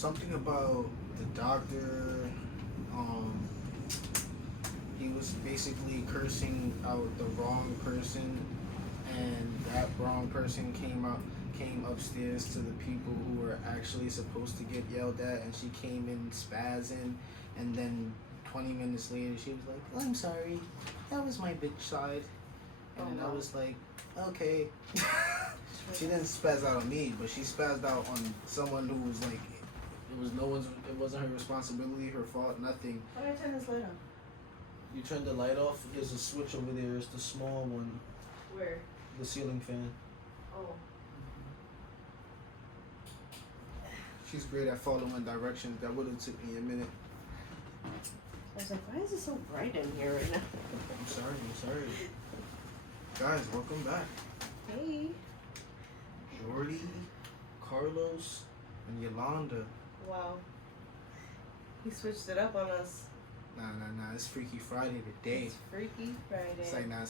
something about the doctor. He was basically cursing out the wrong person, and that wrong person came upstairs to the people who were actually supposed to get yelled at, and she came in spazzing, and then 20 minutes later she was like, "I'm sorry, that was my bitch side," and then I was like, okay. She didn't spaz out on me, but she spazzed out on someone who was like, it wasn't her responsibility, her fault, nothing. Why did I turn this light on? You turned the light off. There's a switch over there. It's the small one. Where? The ceiling fan. Oh. She's great at following directions. That would have took me a minute. I was like, why is it so bright in here right now? I'm sorry. Guys, welcome back. Hey. Jordy, Carlos, and Yolanda. Wow. He switched it up on us. Nah. It's Freaky Friday today. It's Freaky Friday. Say nah.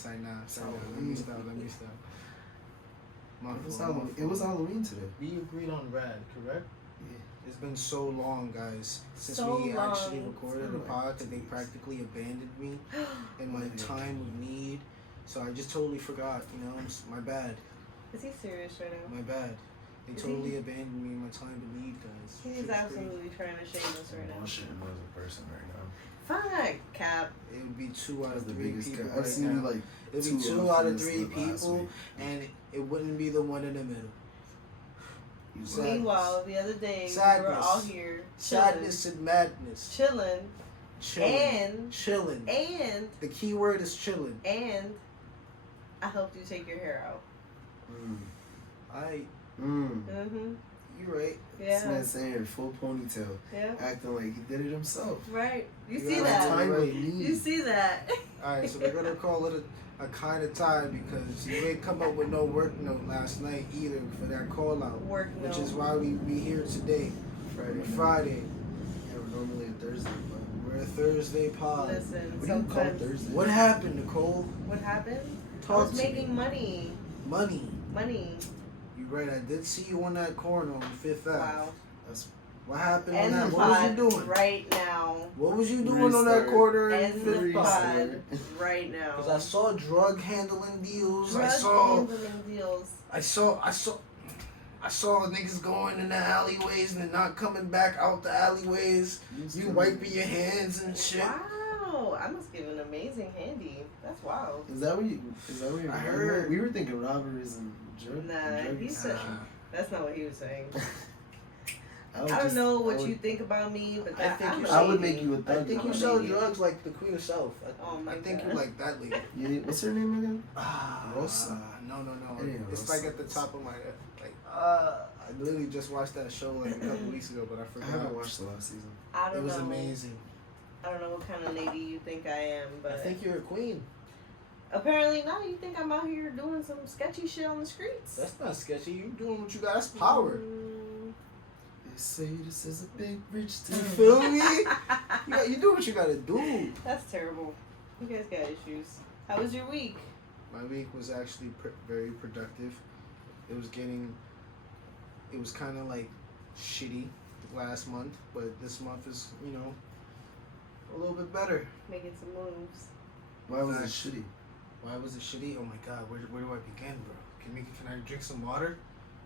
Let me stop. It was Halloween today. We agreed on Rad, correct? Yeah. It's been so long, guys, since So we long. actually recorded the pod that they practically abandoned me in my time of need. So I just totally forgot, my bad. Is he serious right now? My bad. They totally abandoned me in my time of need, guys. He's absolutely trying to shame us right now. Bullshit as a person right now. Fuck, Cap. It would be 2 out of The 3 biggest people I've right seen now. you like It'd be 2 out of 3 people, and it wouldn't be the one in the middle. Sadness. Meanwhile, the other day, we Sadness. were all here Sadness and madness. chilling. And chilling. And The key word is chilling. And I helped you take your hair out. Mm-hmm. You right. This Yeah. man saying full ponytail, Yeah. acting like he did it himself. Right. You You see got that? time. Right. Need. You see that? Alright, so we're gonna call it a kind of tie because you ain't come up with no work note last night either for that call out. Work Which note. is why we be here today. Friday. Yeah, we're normally a Thursday, but We're a Thursday pod. Listen, what do you call sometimes. Thursday? What happened, Nicole? What happened? I Talk was to making me. money. Money. You right, I did see you on that corner on Fifth Ave. Wow. That's What happened End on the that? What was you pod doing? right now. What was you doing on that Restart. corner in End the Fifth Ave? pod right now. Because I saw drug handling deals. Drug I saw handling deals. I saw niggas going in the alleyways and then not coming back out the alleyways. You wiping your hands and shit. Wow. I must give an amazing handy. That's wild. Is that what you I heard. We were thinking robberies and drug. Nah, and drug he said- possession. That's not what he was saying. I I don't know what you think about me, but that, think I'm you- a I would lady. make you a I thug. think you I'm a sell lady. drugs like the Queen of South. Oh my I think God. you like that lady. Yeah, what's her name again? Rosa. No. Hey, It's Rosa. like at the top of my head. I literally just watched that show like a couple weeks ago, but I I forgot. haven't watched the last season. I don't It was know. amazing. I don't know what kind of lady you think I am, but I think you're a queen. apparently not. You think I'm out here doing some sketchy shit on the streets? That's not sketchy. You doing what you got. That's power. They say this is a big rich You town. feel me? You do what you gotta do. That's terrible. You guys got issues. How was your week? My week was actually very productive. It was kind of like shitty last month, but this month is, a little bit better. Making some moves. Why was it Facts. shitty? Why was it shitty? Oh my god, where do I begin, bro? Can I drink some water?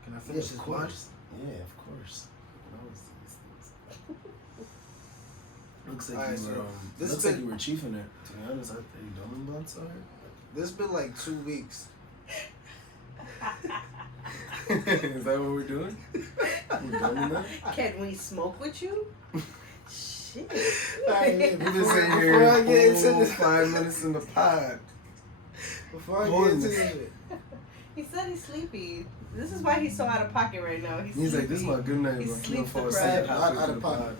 Can I Yeah, finish of this blunt? course. Yeah, of course. Always these things. Looks like Alright, you were. so this Looks been- like you were chiefing it. To be honest, are you done blunts out This been like 2 weeks. Is that what we're doing? We're done that? Can we smoke with you? Shit. Alright, We've been before sitting I here get into full this, 5 minutes in the pod. before I get Holy into this- it, He said he's sleepy. This is why he's so out of pocket right now. He's like, this is my good night, He's bro. I'm sleep gonna fall deprived. asleep Not halfway out through of the pocket. pod.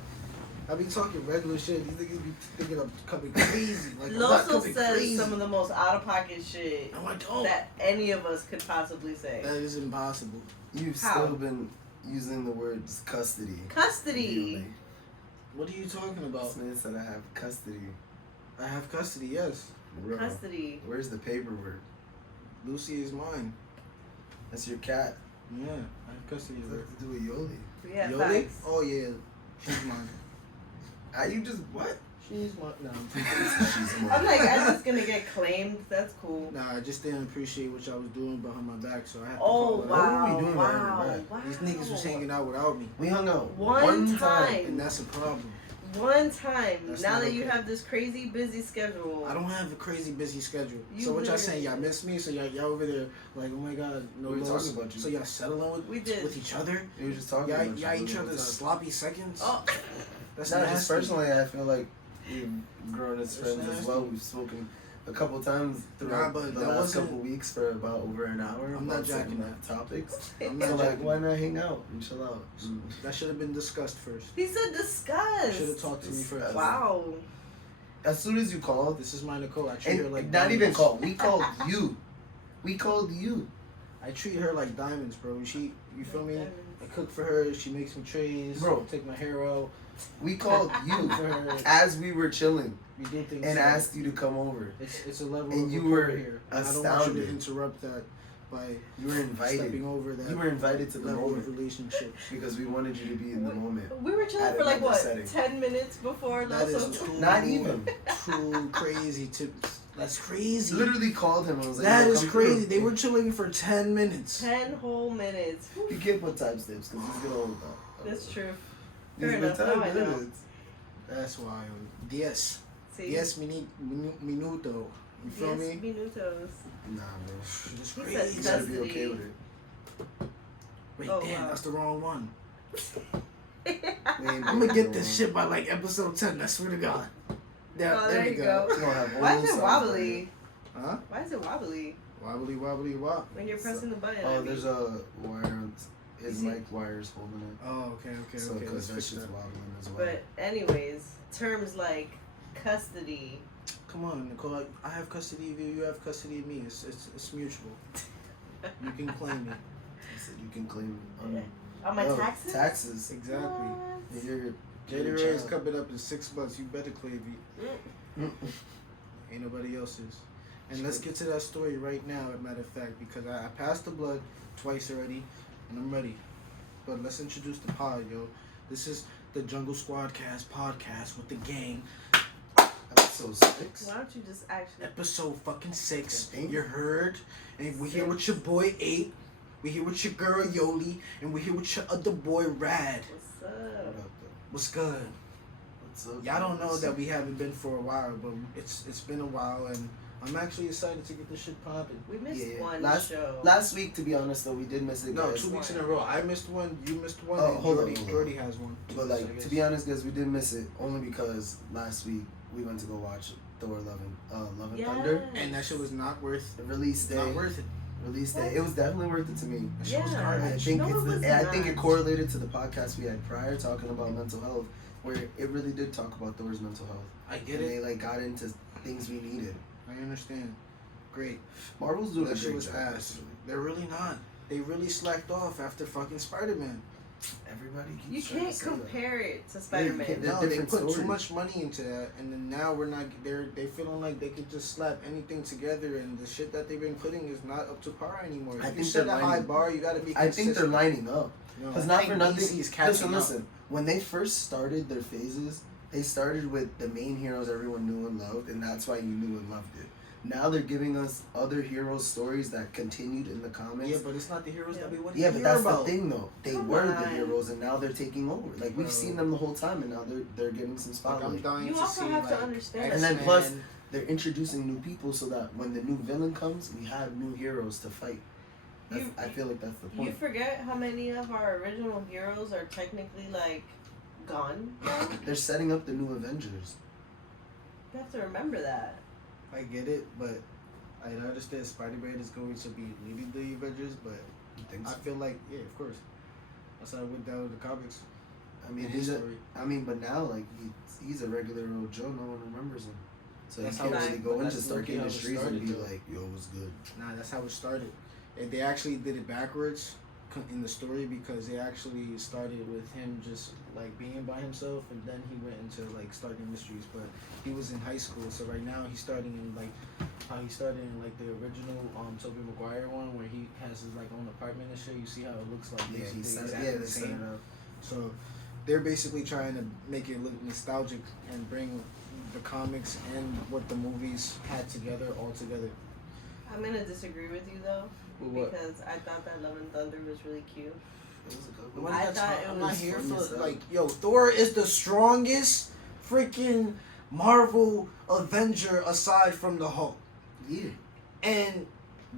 I be talking regular shit. These niggas be thinking I'm coming crazy. Like I'm not Loso coming says crazy. some of the most out of pocket shit No, I don't. that any of us could possibly say. That is impossible. You've How? still been using the words custody. Custody. Really. What are you talking about? This man said I have custody. I have custody, yes. Bro, Custody. where's the paperwork? Lucy is mine. That's your cat. Yeah, I have custody What of does her. that have to do with Yoli? Yeah, Yoli? facts. Oh yeah, She's mine. You just what? She's mine. No, She's mine. I'm like, I'm just gonna get claimed. That's cool. Nah, I just didn't appreciate what y'all was doing behind my back, so I had to Oh call it out. What were wow! we doing behind your Wow! back? Wow! These niggas was hanging out without me, We hung out One time. and that's a problem. One time. That's now not that you okay. have this crazy busy schedule. I don't have a crazy busy schedule. You So what y'all literally- saying? Y'all miss me? So y'all over there like, oh my god, no We were loss. talking about you. So y'all settling We did. with each other? We were just talking Y'all about you each the whole other's time. sloppy seconds. Oh. That's Not nasty. just personally, I feel like we've grown as That's friends as nasty. well. We've spoken a couple times Nah, throughout but the that last wasn't- couple weeks for about over an hour. I'm not about certain jacking that. topics. I'm So not like, jacking why that. not hang out and chill out? That should have been discussed first. He said discuss. Should have talked to me first. Wow. As soon as you called, This is my Nicole. I treat her and like not even diamonds. called, we called you. We called you. I treat her like diamonds, bro. You feel me? I cook for her. She makes me trays. Bro. I take my hair out. We called you For her. as we were chilling We do things. and together. asked you to come over. It's a level And of you rapport were here. And I don't want you astounded. to interrupt that by You were invited. stepping over that You were invited to the level of moment relationship. because we wanted you to be in the moment. We were chilling At for like another what, setting. 10 minutes before That Los is too Not even. too crazy to. That's crazy. Literally called him. I was like, That "Yo, is come crazy. through." They were chilling for 10 minutes. 10 whole minutes. You can't put timestamps because he's gonna hold that. That's true. These Fair are enough. Now I know. minutes. That's wild. Yes. See? Yes, minuto. You feel Yes, me? minutos. Nah, man. It's He said You crazy. gotta be Custody. okay with it. Wait, Oh, damn, wow. that's the wrong one. We ain't I'm breaking gonna get no this one. shit by like episode 10. I swear to God. Yeah, Oh, there there we you go. go. We gonna have Why all is it songs wobbly? Huh? Why is it wobbly Wobbly, wobbly, wop. when you're pressing the button? Oh, I mean? there's a wire on his Is it- mic wires holding it. Oh, okay. So, Let's because that fix shit's that. wobbling as well. But anyways, terms like custody. Come on, Nicole. I have custody of you. You have custody of me. It's mutual. You can claim me. I said you can claim On my oh, taxes? Taxes. Exactly. What? You're January is coming up in 6 months. You better claim me. Mm. Ain't nobody else's. And let's get to that story right now, as a matter of fact, because I passed the blood twice already, and I'm ready. But let's introduce the pod, yo. This is the Jungle Squad Cast podcast with the gang. Episode 6. Why don't you just actually? Episode fucking 6. Eight? You heard? And we're here with your boy Ape. We're here with your girl Yolli. And we're here with your other boy Rad. What's up? What's good? What's up? Y'all don't know that we haven't been for a while, but it's been a while, and I'm actually excited to get this shit popping. We missed Yeah, one last- show. Last week, to be honest, though, we did miss it. No, guys. 2 weeks in a row. I missed one, you missed one, Oh, and hold on, Jordy, hold on. Jordy has one. But like, to be honest, guys, we did miss it only because last week we went to go watch Thor: Love and Yes. Thunder. And that shit was not worth The release day. not worth it. Release day. What? It was definitely worth it to me. That shit was Yeah. I garbage. think No, it was I think it not. correlated to the podcast we had prior talking about mental health, where it really did talk about Thor's mental health. I get And it. they like got into things we needed. I understand. Great. Marvel's doing That a shit great was job. ass. actually. They're really not. They really slacked off after fucking Spider-Man. Everybody keeps You trying to can't say that. compare it to Spider-Man. can't. They're No, they different put too stories. much money into that, and then now we're not. They feeling like they could just slap anything together, and the shit that they've been putting is not up to par anymore. I If you think set they're a high lining- bar, you got to be. I think they're lining up. No, Because I not think for nothing. DC is catching Listen. up. When they first started their phases, they started with the main heroes everyone knew and loved, and that's why you knew and loved it. Now they're giving us other heroes' stories that continued in the comics. Yeah, but it's not the heroes that we want Yeah, to but hear that's about. the thing, though. They Come were the on. heroes, and now they're taking over. Like we've Bro. seen them the whole time, and now they're getting some Like, I'm spotlight. dying You to also see have to like understand- And then plus- X-Men. They're introducing new people so that when the new villain comes, we have new heroes to fight. That's, I feel like that's the You point. forget how many of our original heroes are technically like gone now? They're setting up the new Avengers. You have to remember that. I get it, but I understand Spider-Man is going to be leading the Avengers, but You think I so? feel like, yeah, of course. That's how I went down with the comics. I mean, in his he's a, story. I mean, but now like he's a regular old Joe. No one remembers him. So That's you how can't it- really go into that's Stark low-key how it Industries started, and be though. like, "Yo, what's good?" Nah, that's how it started. And they actually did it backwards in the story because they actually started with him just like being by himself, and then he went into like Stark Industries. But he was in high school, so right now he's starting in like how he started in like the original Tobey Maguire one where he has his like own apartment and shit. You see how it looks like Yeah, basically he set it. exactly Yeah, the they set same. it up. So they're basically trying to make it look nostalgic and bring the comics and what the movies had together all together. I'm gonna disagree with you though, What? because I thought that Love and Thunder was really cute. It was a good When one. I thought it I'm not was here fun as for hell. like, yo, Thor is the strongest freaking Marvel Avenger aside from the Hulk, Yeah. and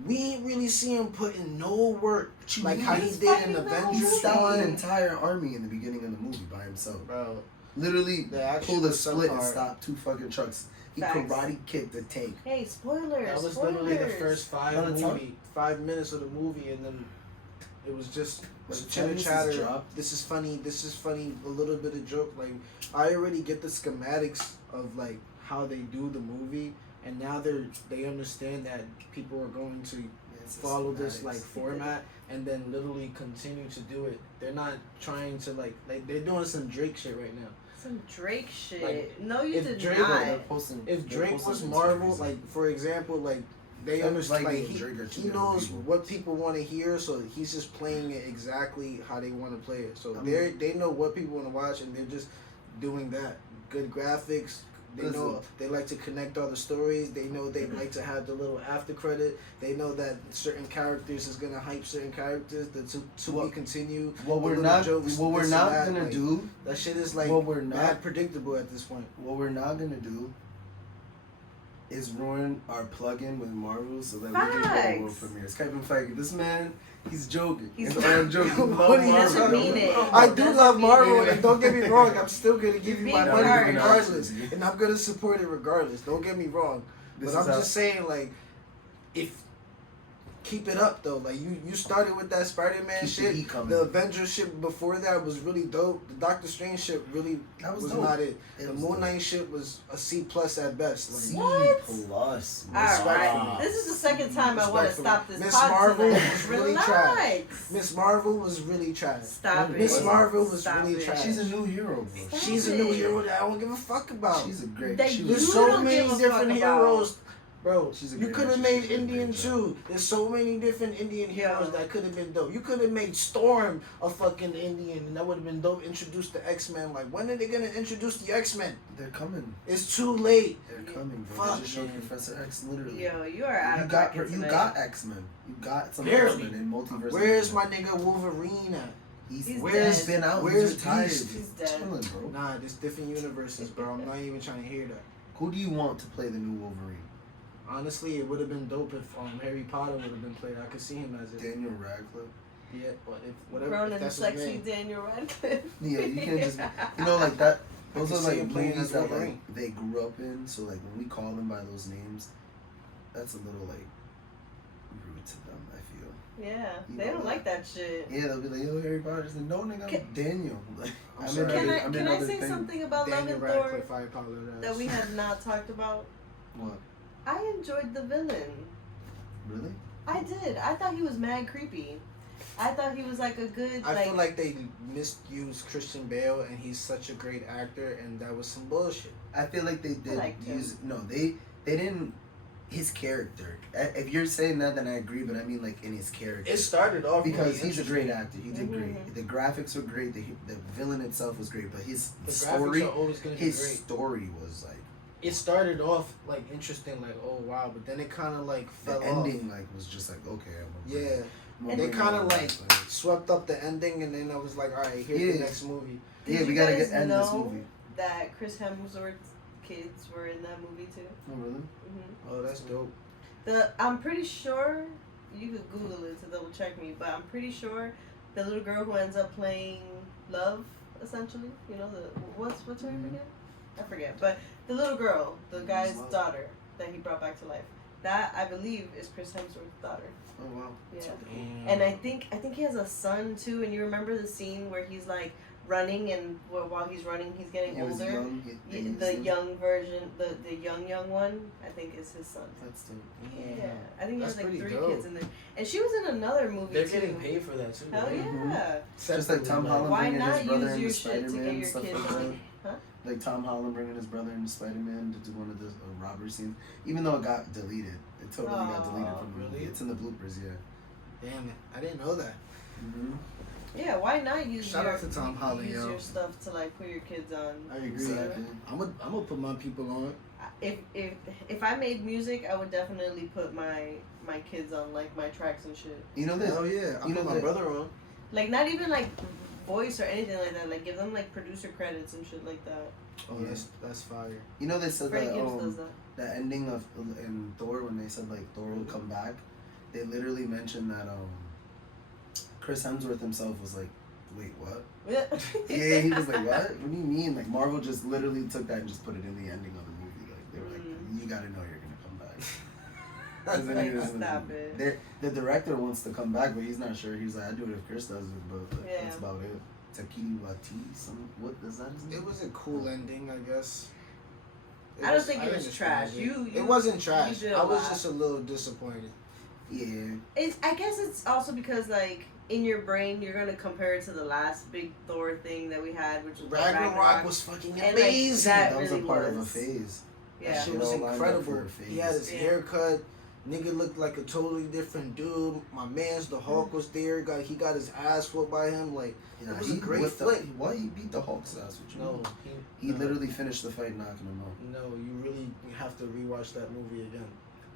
we ain't really see him put in no work What you like mean? how he He's did in fighting the He Avengers stopped an 1. entire army in the beginning of the movie by himself. Bro, Literally the action pulled a was split and subpar. stopped 2 fucking trucks. He Facts. karate kicked the tank. Hey, spoilers. That was spoilers. literally the first By the time- 5 minutes of the movie, and then it was just By the time chitter this is chatter. dropped- This is funny. This is funny. A little bit of joke. Like, I already get the schematics of like how they do the movie, and now they understand that people are going to It's follow this schematics. like format and then literally continue to do it. They're not trying to like they're doing some Drake shit right now. Some Drake shit. Like, No, you if did Drake- not. They're posting- If they're Drake posting was some Marvel, stories. like for example, like they Kevin understand, Feige like and Drake are two he different knows people. what people want to hear, so he's just playing it exactly how they want to play it. So I mean- they know what people want to watch, and they're just doing that. Good graphics. They know Listen. they like to connect all the stories. They know they like to have the little after credit. They know that certain characters is gonna hype certain characters. The to be What- continue. What the we're little not, jokes, what we're this and not that, gonna like, do, That shit is like what we're mad not, predictable at this point. what we're not gonna do, is ruin our plug-in with Marvel so that we can go to world Facts. premieres. Kevin Feige, this man, he's joking. He's And I'm joking. He What loves he Marvel. doesn't mean it. I do Doesn't love mean Marvel, it. and don't get me wrong, I'm still gonna give you my Big money heart. regardless, and I'm gonna support it regardless. Don't get me wrong, This but is I'm how- just saying, like, if keep it up though, like you started with that Spider-Man Keep the shit, heat coming. the Avengers shit before that was really dope. The Doctor Strange shit really That was was dope. not it. It The was Moon dope. Knight shit was a C plus at best. Like, C What? plus. Alright. This is the second time I want to Respectfully. stop this Miss pod Marvel tonight. was really Relax. Miss Marvel was really trash. Stop it. Miss Marvel was Stop really it. trash. She's a new hero, bro. Stop She's a new it. hero that I don't give a fuck about. She's a great. They she You There's was, so don't many give a different fuck about- heroes, bro. She's a You great could have actress. made She did a great Indian job. too. There's so many different Indian heroes that could have been dope. You could have made Storm a fucking Indian, and that would have been dope. Introduce the X-Men. Like, when are they gonna introduce the X-Men? They're coming. It's too late. They're coming, bro. Fuck, They just showed man. Professor X literally. Yo, you are out You of got pocket you tonight. got X-Men. You got some Barely. X-Men in multiverse. Where's my nigga Wolverine at? He's He's been out. Where's He's retired. Beast? He's dead. Chilling, bro. Nah, there's different universes, bro. I'm not even trying to hear that. Who do you want to play the new Wolverine? Honestly, it would have been dope if Harry Potter would have been played. I could see him as it. Daniel Radcliffe. Yeah, but if whatever, Grown if and that's his sexy name. Daniel Radcliffe. Yeah, you can't just like that. Those I are can see like him playing movies as that like Wolverine. they grew up in. So like when we call them by those names, that's a little like rude to them. I feel. Yeah, You they know don't that. like that shit. Yeah, they'll be like, "Yo, Harry Potter's like, no, nigga, I'm Can- Daniel." Like, I'm I'm sorry. in Can other- I I'm can in I other say things. something about Love Daniel and Thor Radcliffe, I apologize. that we have not talked about? What? I enjoyed the villain. Really? I did. I thought he was mad creepy. I thought he was like a good I feel like they misused Christian Bale, and he's such a great actor, and that was some bullshit. I feel like they did liked him. use they didn't his character. If you're saying that, then I agree. But I mean, like in his character, It started off because really he's a great actor. He did Mhm. great. The graphics were great. The villain itself was great. But his The story, graphics are always gonna be his great. story was like It started off like interesting, like oh wow, but then it kind of like the fell ending. Like was just like okay. Yeah, I'm they bring kind of it like back, swept up the ending, and then I was like, all right, here's Yeah. the next movie. Did yeah, you we gotta guys end this know movie. that Chris Hemsworth's kids were in that movie too? Oh really? hmm Oh, that's dope. I'm pretty sure you could Google it to double check me, but I'm pretty sure the little girl who ends up playing Love, essentially, you know the what's her name Mhm. again? I forget, but the little girl, the Who's guy's Love? daughter that he brought back to life, that I believe is Chris Hemsworth's daughter. Oh wow. Yeah. Damn. And I think he has a son too. And you remember the scene where he's like running, and while he's running, he's getting He was older. young. The young version, the young one, I think is his son. That's the. Yeah, I think he That's has like pretty 3 dope. kids in there, and she was in another movie They're too. getting paid for that too. Hell right? Mhm. yeah! Just like Tom Holland Why bringing not his brother use into your shit to get Spider-Man your stuff kids like that. money? Huh? Like Tom Holland bringing his brother into Spider-Man to do one of the robbery scenes, even though it got deleted. It totally got deleted Oh, from the movie. really? It's in the bloopers, yeah. Damn it, I didn't know that. Mm-hmm. Yeah, why not use Shout your out to Tom Holland, use yo. your stuff to like put your kids on? I agree. Exactly. I'm gonna put my people on. If I made music, I would definitely put my kids on like my tracks and shit. You know this? Hell yeah, I You put know my that- brother on. Like not even like voice or anything like that. Like give them like producer credits and shit like that. Oh, Yeah. that's fire. You know they said Freddie that Gibbs does that. the ending of in Thor when they said like Thor would come back, they literally mentioned that Chris Hemsworth himself was like, wait, what? Yeah, he was like, what? What do you mean? Like Marvel just literally took that and just put it in the ending of the movie. Like they were like, you gotta know you're gonna come back. Like, stop it. The director wants to come back, but he's not sure. He's like, I do it if Chris does it, but like, Yeah. that's about it. Takiti Wati, what is that? His name? It was a cool ending, I guess. I don't think it was understand trash. it. It wasn't trash. did I was lot. just a little disappointed. Yeah. I guess it's also because like in your brain you're gonna compare it to the last big Thor thing that we had, which was Ragnarok was fucking And, like, amazing. that was really a part of a was. phase. That Yeah. shit was It all lined up incredible. for a phase. He had his Yeah. haircut. Nigga looked like a totally different dude. My man's the Hulk was there. He got his ass whooped by him. Like Yeah, it was a great whipped flick. Why he beat the Hulk's ass? What you No, mean? He no. literally finished the fight knocking him out. No, you really have to rewatch that movie again.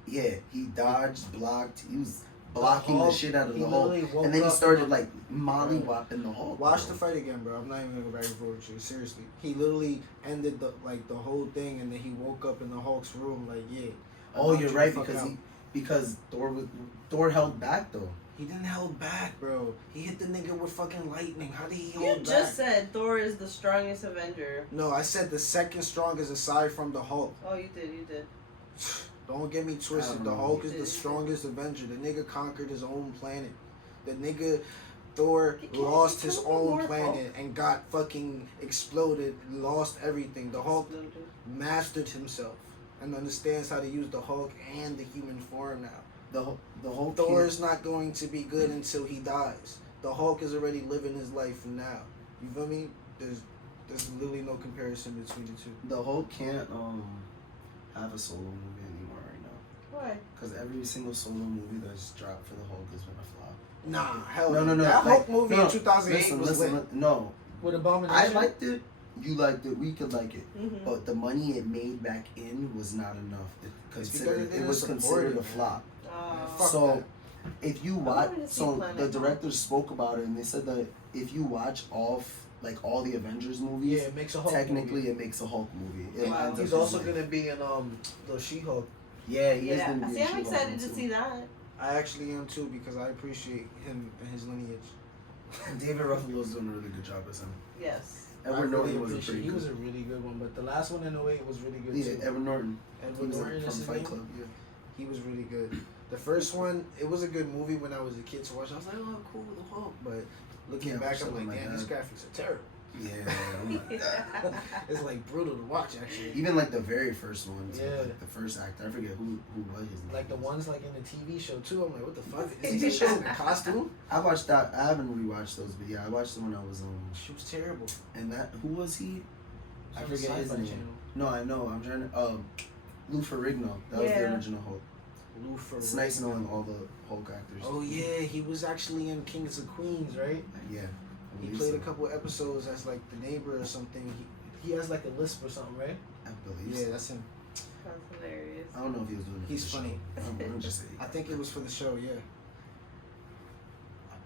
Yeah, he dodged, blocked. He was blocking the Hulk, shit out of he the Hulk, literally woke and then he up started and- like molly-whopping the Hulk. Watch bro. the fight again, bro. I'm not even gonna go back and forth with you. Seriously, he literally ended the whole thing, and then he woke up in the Hulk's room. Like, yeah. I Oh, knocked you're you right the fuck out. because Thor held back though. He didn't hold back, bro. He hit the nigga with fucking lightning. How did he You hold just back? said Thor is the strongest Avenger. No, I said the second strongest aside from the Hulk. Oh, you did. Don't get me I twisted. don't The know. Hulk is You the did. strongest Avenger. The nigga conquered his own planet. The nigga Thor He can't- lost he his can't be own more planet and got fucking exploded, lost everything. The Hulk mastered himself and understands how to use the Hulk and the human form now. The Hulk. Thor's not going to be good until he dies. The Hulk is already living his life now. You feel me? There's literally no comparison between the two. The Hulk can't have a solo movie anymore right now. Why? Because every single solo movie that's dropped for the Hulk has been a flop. Nah, hell No. That like, Hulk movie no, in 2008 was lit. No, With I Abomination. liked it. You liked it. We could like it. Mm-hmm. But the money it made back in was not enough. It's because it It didn't was support considered it, a flop. Fuck So, that. if you I watch, wanted to see so Planet the Hulk. directors spoke about it and they said that if you watch all the Avengers movies, Yeah, it makes a Hulk technically movie. it makes a Hulk movie. It And lines he's up also his life. gonna be in the She-Hulk. Yeah, he is Yeah. gonna be. See, in I'm She-Hulk excited to too. see that. I actually am too because I appreciate him and his lineage. David Ruffalo's doing a really good job as him. Yes. Edward I really Norton was a appreciate- pretty He good. was a really good one, but the last one in 08 was really good Yeah, too. Edward Norton. He Edward was Norton from is his Fight name? Club. Yeah. He was really good. The first one, it was a good movie when I was a kid to watch. I was like, oh, cool, the Hulk. But looking Yeah, I back, watched I'm something like, like damn, these that. graphics are terrible. Yeah. It's like brutal to watch, actually. Even like the very first ones. Yeah. Like the first actor. I forget who was his name. Like the ones like in the TV show too. I'm like, what the fuck? Is this shit in a costume? I watched that. I haven't rewatched those, but yeah, I watched them when I was She was terrible. and that who was he? I It's on the forget his Sci-Fi name. Channel. No, I know. I'm trying to. Lou Ferrigno. That was the Yeah. original Hulk. Lou Ferrigno. It's nice knowing all the Hulk actors. Oh yeah, he was actually in Kings of Queens, right? Yeah. I He believe played so. a couple episodes as like the neighbor or something. He has like a lisp or something, right? I believe Yeah, so. that's him. That's hilarious. I don't know if he was doing it. He's for the funny. show. I'm just saying. I think it was for the show. Yeah.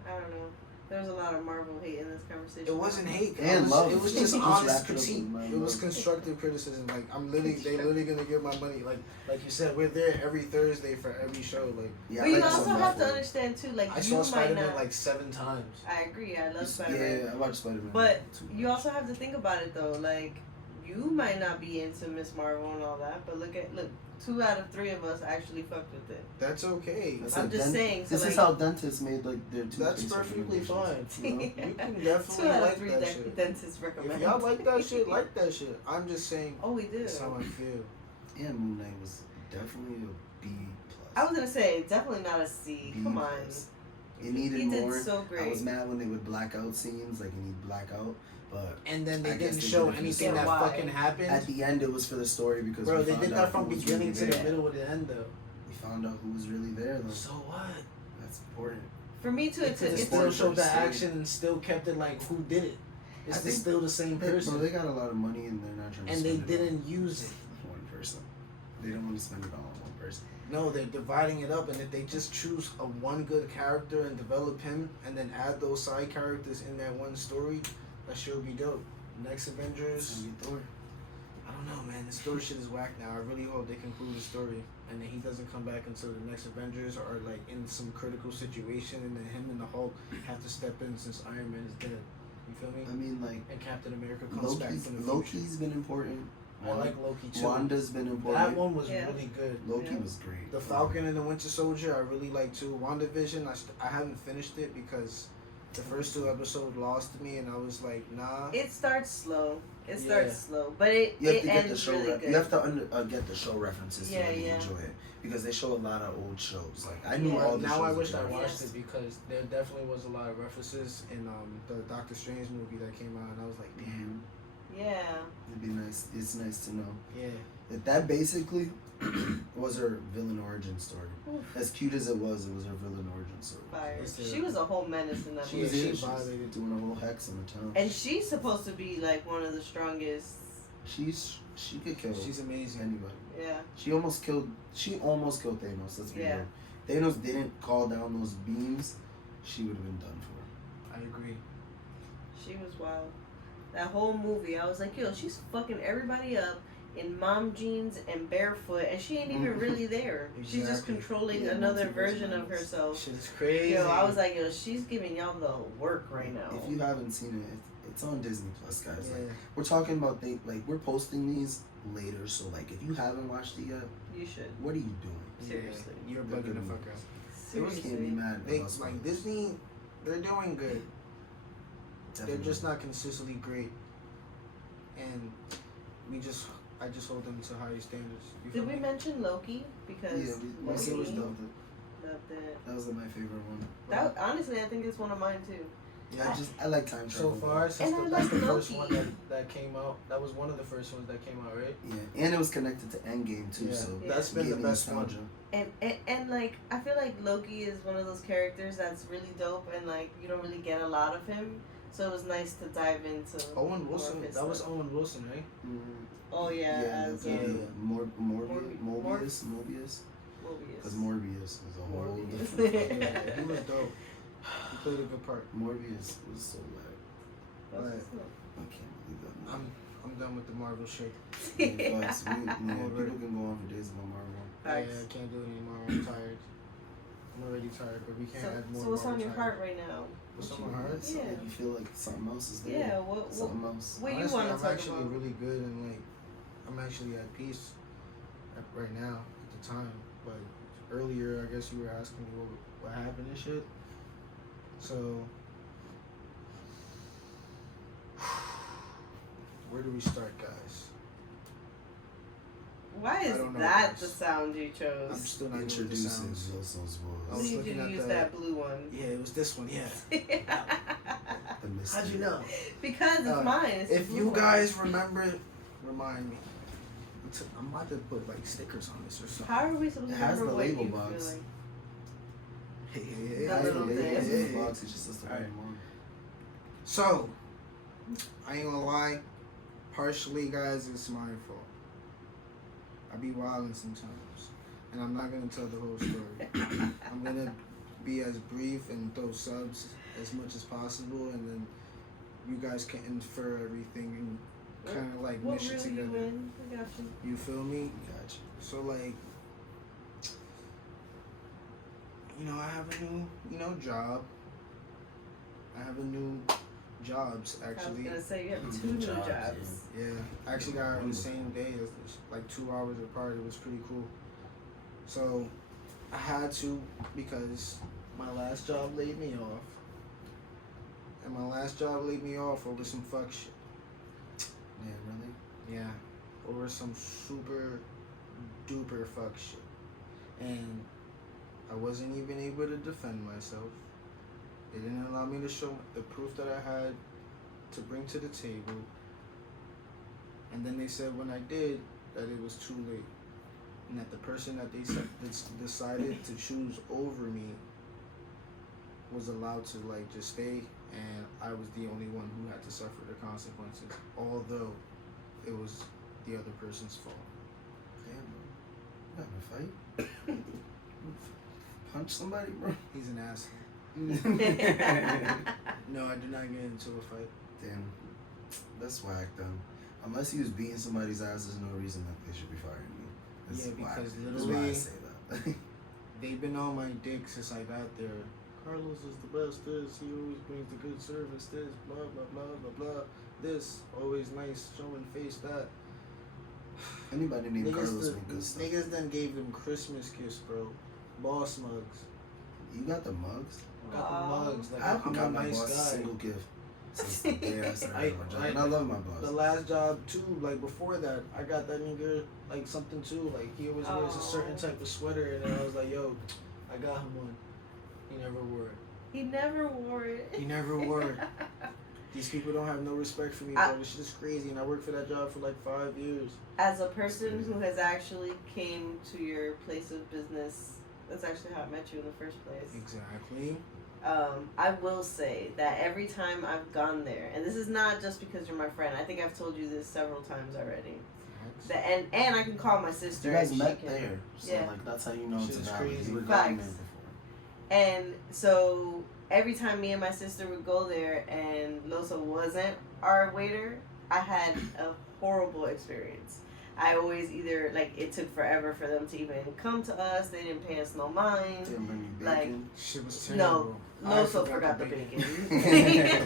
I don't know. There was a lot of Marvel hate in this conversation. It wasn't hate. And love. It was just Just honest wrap it up critique. with my It was love. constructive criticism. Like they literally gonna give my money. Like you said, we're there every Thursday for every show. Like Yeah, But I you like also some have to Marvel. understand too, like I you saw might Spider-Man not. like 7 times. I agree. I love Spider-Man. Yeah, I watched Spider-Man. But too. you also have to think about it though, like you might not be into Miss Marvel and all that, but look, 2 out of 3 of us actually fucked with it. That's okay. That's I'm like just saying, so This is like- how dentists made like their toothpaste. That's perfectly fine. You know? You can 2 definitely out of like 3 that shit. dentists If recommend. y'all like that shit, like that shit. I'm just saying. Oh, we do. That's how I feel. And Moon Knight was definitely a B+. I was gonna say definitely not a C. B+. Come on. It needed He did more. so I great. was mad when they would black out scenes, like you need blackout. But And then they I guess didn't they show did it. anything Yeah, that why? fucking happened. at the end, it was for the story because Bro, we they found did out that from who was beginning really to the there. middle to the end though. We found out who was really there, though. So what? That's important. For me too, They it's could have it's still a- showed the scene. action and still kept it like who did it. It's I think- still the same Bro, person, they got a lot of money and they're not trying to and they spend it didn't use it. on one person. They don't want to spend it all on one person. No, they're dividing it up, and if they just choose a one good character and develop him, and then add those side characters in that one story, that shit would be dope. Next It's Avengers, gonna be Thor. I don't know, man. The story shit is whack now. I really hope they conclude the story, and then he doesn't come back until the next Avengers are like in some critical situation, and then him and the Hulk have to step in since Iron Man is dead. You feel me? I mean, like, And Captain America comes back from the future. Loki's been important. I like Loki too. Wanda's been important. That one was Yeah. really good. Loki Yeah. was great. The Falcon and the Winter Soldier, I really like too. WandaVision, I haven't finished it because the first 2 episodes lost me, and I was like, nah. It starts slow. It Yeah. starts slow, but it You have it to get the ends show. really good. You have to get the show references Yeah, to really yeah. enjoy it because they show a lot of old shows. Like I knew Yeah. all the Now shows. I that wish they I referenced. watched it because there definitely was a lot of references in the Doctor Strange movie that came out, and I was like, damn. Yeah. It'd be nice. It's nice to know Yeah. that basically was her villain origin story. Oof. As cute as it was her villain origin story. Fire. It's She was a whole menace in that She Yeah, was movie. she she's violated. doing a whole hex in the town. And she's supposed to be like one of the strongest. She could kill She's amazing. anybody. Yeah. She almost killed Thanos. Let's be Yeah. real. Thanos didn't call down those beams. She would have been done for. I agree. She was wild. That whole movie, I was like, yo, she's fucking everybody up in mom jeans and barefoot, and she ain't even really there. She's just Exactly. controlling Yeah, another multiverse version of madness. herself. Shit is crazy. Yo, I was like, yo, she's giving y'all the work right now. If you haven't seen it, it's on Disney Plus, guys. yeah. Like we're talking about we're posting these later, so like if you haven't watched it yet, You should. what are you doing? Seriously. Yeah, you're They're bugging the good fuck out. You can't be Seriously. mad. They about us like for Disney, they're doing good. They're Definitely. just not consistently great, and I just hold them to higher standards. You feel Did we me? mention Loki? Because Yeah, we Loki, always loved it. loved it. That was my favorite one. That honestly, I think it's one of mine too. Yeah. I like time So travel. far, since And I that's like the first Loki. one that came out. That was one of the first ones that came out, right? Yeah, and it was connected to Endgame too, Yeah. so Yeah. That's been gave the me best one. nostalgia. And like I feel like Loki is one of those characters that's really dope, and like you don't really get a lot of him. So it was nice to dive into. Owen more Wilson. of his That was stuff. Owen Wilson, right? Oh yeah, as yeah. Morbius. Mobius. Because Morbius is a whole Morbius. different. Yeah, he was dope. He played a good part. Morbius was so bad. That's Right. I can't believe that. I'm done with the Marvel shit. Yeah, facts. People Over it. can go on for days about Marvel. Yeah, Facts. I can't do it anymore. I'm tired. I'm already tired, but we can't So, add more. so what's on Marvel your tired. heart right now? What's on You my know, heart? it's like Yeah. you feel like something else is there. Yeah, what Something else. what you Honestly, want to I'm talk actually about? really good and like I'm actually at peace right now at the time. But earlier, I guess you were asking me what happened and shit. So where do we start, guys? Why I is don't know, that guys. the sound you I'm chose? still not good with the Introducing sounds. Wilson's I We was voice. need looking you to at use the- that blue one. Yeah, it was this one. Yeah. The mystery. How'd you know? Because it's mine. It's If the you blue one. guys remember, remind me. I'm about to put like stickers on this or something. How are we supposed to It has remember the what label you box. feel like? Hey, It The has the little labels thing. in the box. It just has to Alright. put them on. So, I ain't gonna lie. Partially, guys, it's my fault. I be wilding sometimes, and I'm not gonna tell the whole story. I'm gonna be as brief and throw subs as much as possible, and then you guys can infer everything and kind of like What mesh it reel you together. in? I got you. You feel me? Gotcha. So like, I have a new, job. I have a new jobs I was actually. gonna say you have two new Jobs, jobs. Yeah, I actually got her on the same day, it's like 2 hours apart. It was pretty cool. So I had to because my last job laid me off, and my last job laid me off over some fuck shit. Yeah, really? Yeah, over some super duper fuck shit. And I wasn't even able to defend myself. They didn't allow me to show the proof that I had to bring to the table. And then they said when I did that it was too late. And that the person that they said decided to choose over me was allowed to like just stay, and I was the only one who had to suffer the consequences, although it was the other person's fault. Damn, bro. You having a fight? Punch somebody, bro? He's an asshole. No, I did not get into a fight. Damn, that's whack then. Unless he was beating somebody's ass, there's no reason that they should be firing me. That's Yeah, because whack. That's why I literally say that. they've been on my dick since I got there. Carlos is the best. This, he always brings the good service. This, blah blah blah blah blah. This, always nice, showing face. That. Anybody named Carlos make good stuff. Niggas then gave them Christmas gifts, bro. Boss mugs. You got the mugs? Got the mugs. Like, I haven't I'm got a my nice boss a guy. single gift since the day I started my job. And I love my boss. The last job too, like before that, I got that nigga like something too. Like he always wears a certain type of sweater, and then I was like, yo, I got him one. He never wore it. He never wore it. He never wore it. These people don't have no respect for me, bro. This shit is crazy, and I worked for that job for like 5 years. As a person who has actually came to your place of business, that's actually how I met you in the first place. Exactly. I will say that every time I've gone there, and this is not just because you're my friend. I think I've told you this several times already. And I can call my sister. You guys and met she can, there, so yeah. like that's how you know it's a valley. crazy. You were going Facts. there before. And so every time me and my sister would go there and Losa wasn't our waiter, I had a horrible experience. I always either, like, it took forever for them to even come to us. They didn't pay us no mind. Didn't bring you Like, bacon. Shit was terrible. No, I Losa forgot the bacon. bacon.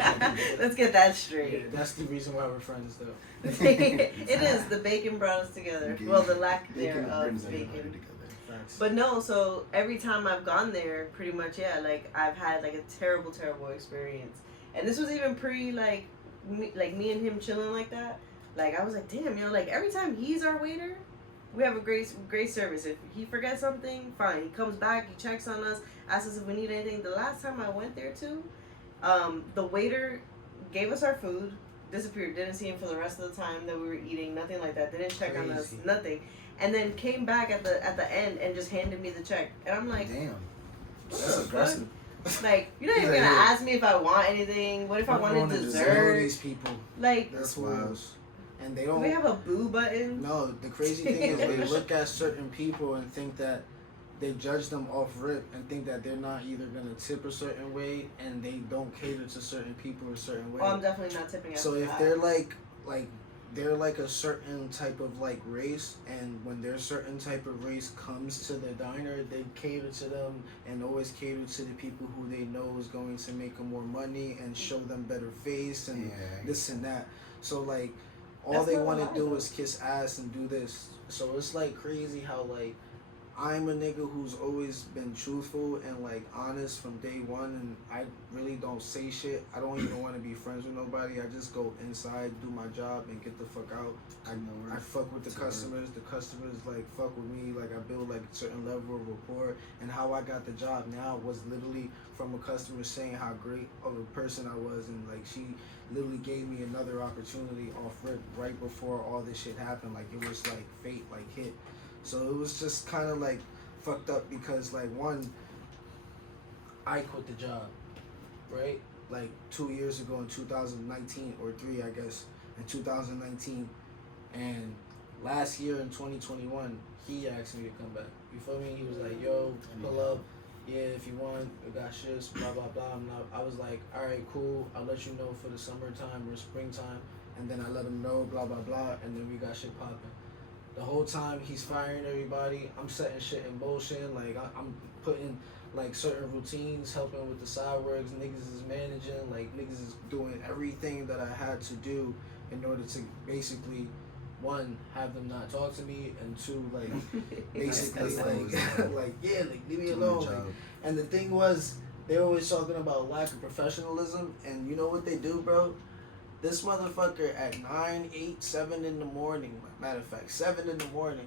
Let's get that Yeah, straight. that's the reason why we're friends, though. It is. The bacon brought us together. Okay. Well, the lack Bacon thereof brings everybody bacon. together. Facts. But no, so every time I've gone there, pretty much, yeah, like, I've had, like, a terrible, terrible experience. And this was even pre, like me and him chilling like that. Like, I was like, damn, you know, like, every time he's our waiter, we have a great service. If he forgets something, fine. He comes back, he checks on us, asks us if we need anything. The last time I went there, too, the waiter gave us our food, disappeared, didn't see him for the rest of the time that we were eating, nothing like that, didn't check on us, Crazy. nothing. And then came back at the end and just handed me the check. And I'm like, Damn, what that's the fuck? aggressive. Like, you're not He's even like, gonna "Hey, ask me if I want anything. What if I I'm wanted going to I know dessert? these people. Like, That's They're wild. fools. And they do don't. we have a boo button? No, the crazy thing is they look at certain people and think that they judge them off rip and think that they're not either gonna tip a certain way, and they don't cater to certain people a certain way. Oh, I'm definitely not tipping So after if that. they're like they're like a certain type of like race, and when their certain type of race comes to the diner, they cater to them and always cater to the people who they know is going to make them more money and show them better face and Yeah. this and that. So like all That's they not want a to lie, do though. is kiss ass and do this. So it's like crazy how like I'm a nigga who's always been truthful and like honest from day one, and I really don't say shit. I don't even want to be friends with nobody. I just go inside, do my job, and get the fuck out. I fuck with the customers. The customers like fuck with me. Like I build like a certain level of rapport. And how I got the job now was literally from a customer saying how great of a person I was, and like she literally gave me another opportunity off rip right before all this shit happened. Like it was like fate like hit. So it was just kind of like fucked up because like one, I quit the job, right? Like 2 years ago in 2019 or 3, I guess, in 2019, and last year in 2021, he asked me to come back. You feel me? He was like, "Yo, pull up. Yeah, if you want, we got shifts, blah blah blah." I was like, "All right, cool. I'll let you know for the summertime or springtime." And then I let him know, blah blah blah, and then we got shit popping. The whole time he's firing everybody, I'm setting shit in motion. Like I'm putting like certain routines, helping with the side works. Niggas is managing. Like niggas is doing everything that I had to do in order to basically, one, have them not talk to me, and two, like basically like yeah, like leave me alone. Like, and the thing was, they were always talking about lack of professionalism, and you know what they do, bro? This motherfucker at 9, 8, 7 in the morning, matter of fact, 7 in the morning,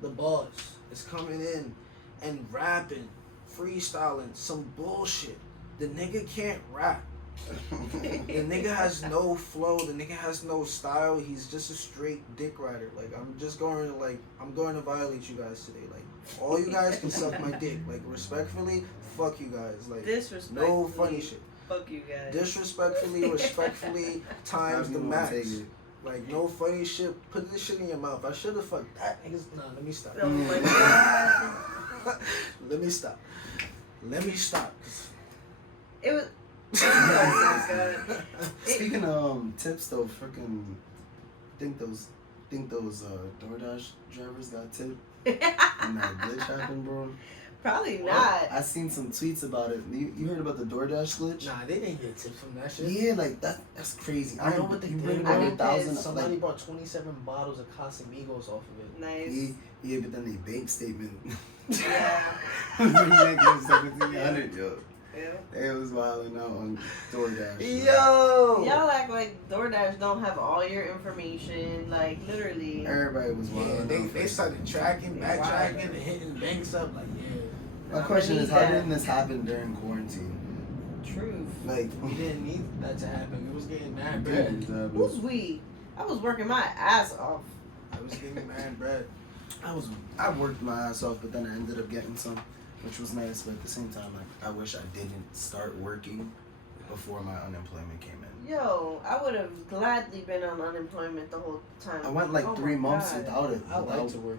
the boss is coming in and rapping, freestyling some bullshit. The nigga can't rap. The nigga has no flow. The nigga has no style. He's just a straight dick rider. Like I'm going to violate you guys today. Like all you guys can suck my dick. Like respectfully, fuck you guys. Like Disrespectfully. no funny shit. Fuck you guys. Disrespectfully, respectfully, times the max. Like no funny shit. Put this shit in your mouth. I should have fucked that niggas. Nah, let me stop. Oh my god. Let me stop. It was. Oh my god. Speaking of tips though, freaking think those DoorDash drivers got tipped when that glitch happened, bro. Probably not. I seen some tweets about it. You heard about the DoorDash glitch? Nah, they didn't get tips from that shit. Yeah, like that's crazy. I know what they did. Somebody like, bought 27 bottles of Casamigos off of it. Nice. Yeah, but then they bank statement. Yeah. $1,700, yo. Yeah. It was wilding out on DoorDash. Yo! Y'all act like DoorDash don't have all your information. Like, literally. Everybody was wilding Yeah, out. they started backtracking, and hitting banks up. Like, yeah. My question is, how didn't this happen during quarantine? Truth. Like, We didn't need that to happen. We was getting mad bread. Who's we? I was working my ass off. I was getting mad bread. I worked my ass off, but then I ended up getting some, which was nice. But at the same time, like, I wish I didn't start working before my unemployment came in. Yo, I would have gladly been on unemployment the whole time. I went like 3 months without it. I like to work.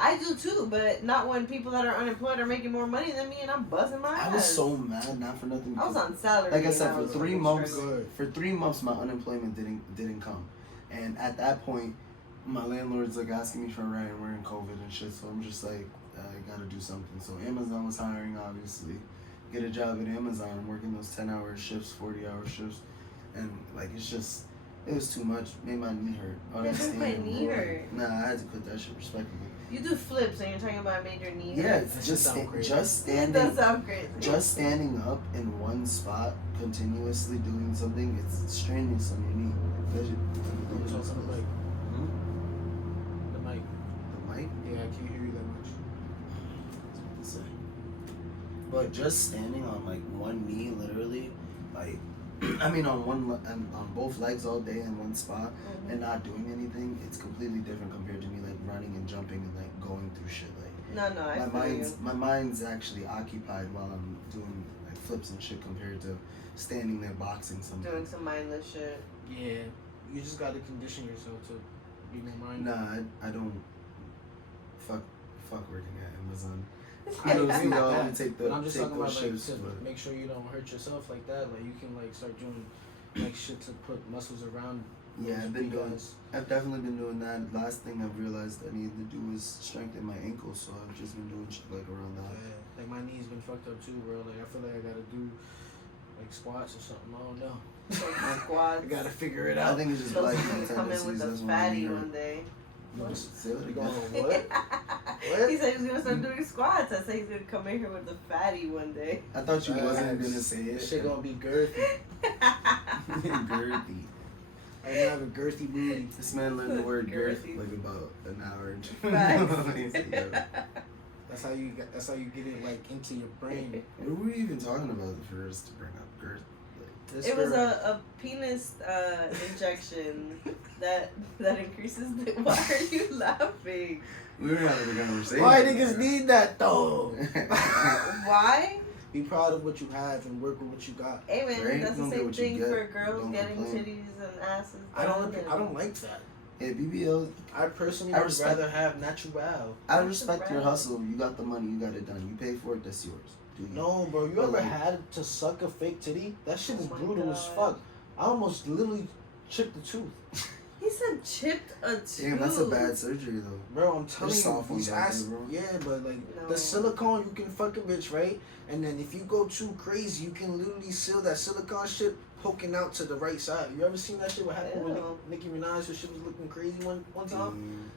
I do too, but not when people that are unemployed are making more money than me and I'm buzzing my ass. I was so mad, not for nothing. I was on salary. Like I said, and for was 3 fucking months, struggling. for 3 months, my unemployment didn't come, and at that point, my landlord's like asking me for rent, and we're in COVID and shit. So I'm just like, I gotta do something. So Amazon was hiring, obviously. Get a job at Amazon. I'm working those 10-hour shifts, 40-hour shifts, and like it was too much. Made my knee hurt. Oh, It that made my stand, knee bro. hurt. Nah, I had to quit that shit respectfully. You do flips and you're talking about major knee. Yeah, hurts. it's That sound crazy. just It does standing. sound crazy. Just standing up in one spot continuously doing something, it's strenuous on your knee. I'm talking like Hmm? the mic. The mic? Yeah, I can't hear you that much. That's what to say. But just standing on like one knee, literally, like I mean on both legs all day in one spot and not doing anything, it's completely different compared to me like running and jumping and like going through shit. Like I feel you. my mind's actually occupied while I'm doing like flips and shit compared to standing there boxing something. Doing some mindless shit. Yeah, you just gotta condition yourself to be more mindful. Nah, I don't. Fuck working at Amazon. I don't agree see with y'all that, take but I'm just take talking those about like shifts, to but make sure you don't hurt yourself like that. Like you can like start doing like shit to put muscles around. yeah, I've been doing. guys. I've definitely been doing that. Last thing I've realized I needed to do was strengthen my ankles, so I've just been doing shit like around that. Yeah, like my knee's been fucked up too, bro. Like I feel like I gotta do like squats or something. I don't know. Like squats. I gotta figure it I out. think it's just Those like gonna come in with tendencies. a That's why fatty you're. one day. Say that You going again. what? He said he was gonna start doing squats. I said he's gonna come in here with a fatty one day. I thought you wasn't Facts. gonna say it. This shit gonna be girthy. Girthy. I have a girthy booty. This man learned the word girth Girthy. like about an hour and That's how you get it like into your brain. What were we even talking about first to bring up girth? This It was girl- a penis injection that increases the. Why are you laughing? We were having a conversation. Why niggas need that though? Why? Be proud of what you have and work with what you got. Hey man, Right? that's the Don't get same what you thing get. for girls Don't getting complain. titties and asses. I done don't like that. Yeah, BBL. I personally I would respect- rather have natural. I respect your hustle. You got the money. You got it done. You pay for it. That's yours. Do you? No, bro, you But ever like- had to suck a fake titty? That shit is Oh my brutal as God. fuck. I almost literally chipped the tooth. He said chipped a tooth. Damn, that's a bad surgery though. Bro, I'm telling There's you, soft ones these out ass, there, bro. yeah, but like No. the silicone, you can fuck a bitch, right? And then if you go too crazy, you can literally seal that silicone shit poking out to the right side. You ever seen that shit? What happened with Ew. Nicki Minaj? When she was looking crazy one time.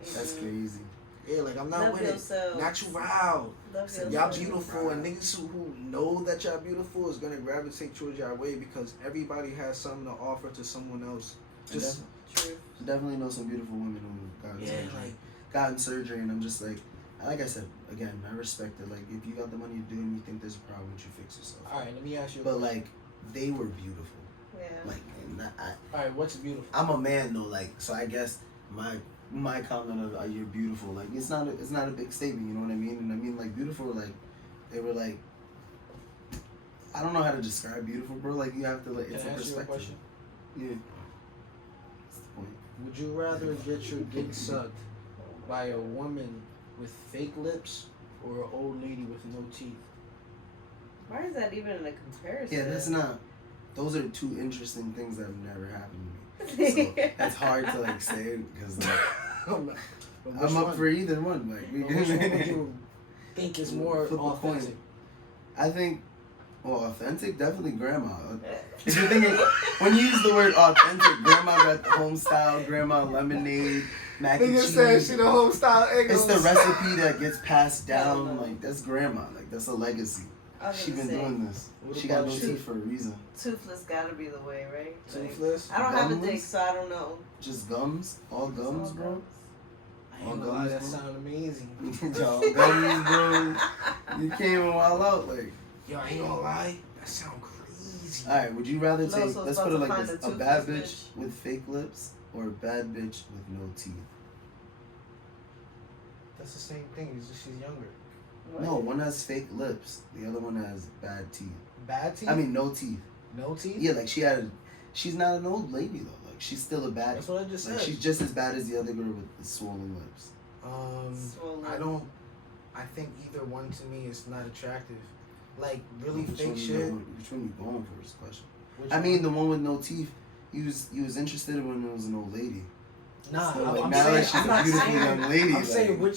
That's Mhm. crazy. Yeah, like I'm not Love with it. yourself. Natural. Love Y'all yourself. beautiful, and niggas who know that y'all beautiful is gonna gravitate towards y'all way because everybody has something to offer to someone else. Just True. Definitely know some beautiful women who got yeah, surgery. like Gotten surgery, and I'm just like I said again, I respect it. Like if you got the money to do it and you think there's a problem, you fix yourself. all right. Let me ask you. A But question. like they were beautiful. Yeah. Like, and Alright, what's beautiful? I'm a man though, like, so I guess my comment of you're beautiful, like, it's not a big statement, you know what I mean? And I mean, like, beautiful, like, they were like, I don't know how to describe beautiful, bro. Like, you have to, like, it's a perspective. Yeah. That's the point. Would you rather get your dick sucked by a woman with fake lips or an old lady with no teeth? Why is that even in a comparison? Yeah, that's not. Those are two interesting things that have never happened to me. So that's hard to like say because like, I'm up for either one. Like, which one would you think is more authentic? I think, well, authentic, definitely grandma. If you're thinking, when you use the word authentic, grandma got the home style, grandma lemonade, mac and cheese. Said she the home style egg. It's the recipe that gets passed down. Like, that's grandma. Like, that's a legacy. She been doing this. She got no teeth for a reason. Toothless gotta be the way, right? Toothless? I don't have a dick, so I don't know. Just gums? All gums, bro? I ain't gonna lie, that sound amazing. All gums, bro. You came a while out, like. Yo, I ain't gonna lie, that sound crazy. Alright, would you rather No, take, so let's it's put it about like to this, find a a bad toothless bitch with fake lips or a bad bitch with no teeth? That's the same thing, it's just she's younger. What? No, one has fake lips, the other one has bad teeth. Bad teeth? I mean, no teeth. No teeth? Yeah, like she's not an old lady though. Like, she's still a bad. That's what I just like, said. she's just as bad as the other girl with the swollen lips. Swollen. I think either one to me is not attractive. Like, really which fake shit. Which one you going for is the question. Which I mean, the one with no teeth, you was interested in when it was an old lady. Nah, So, like, I'm now saying, that she's I'm a not beautiful saying, young lady. I'm saying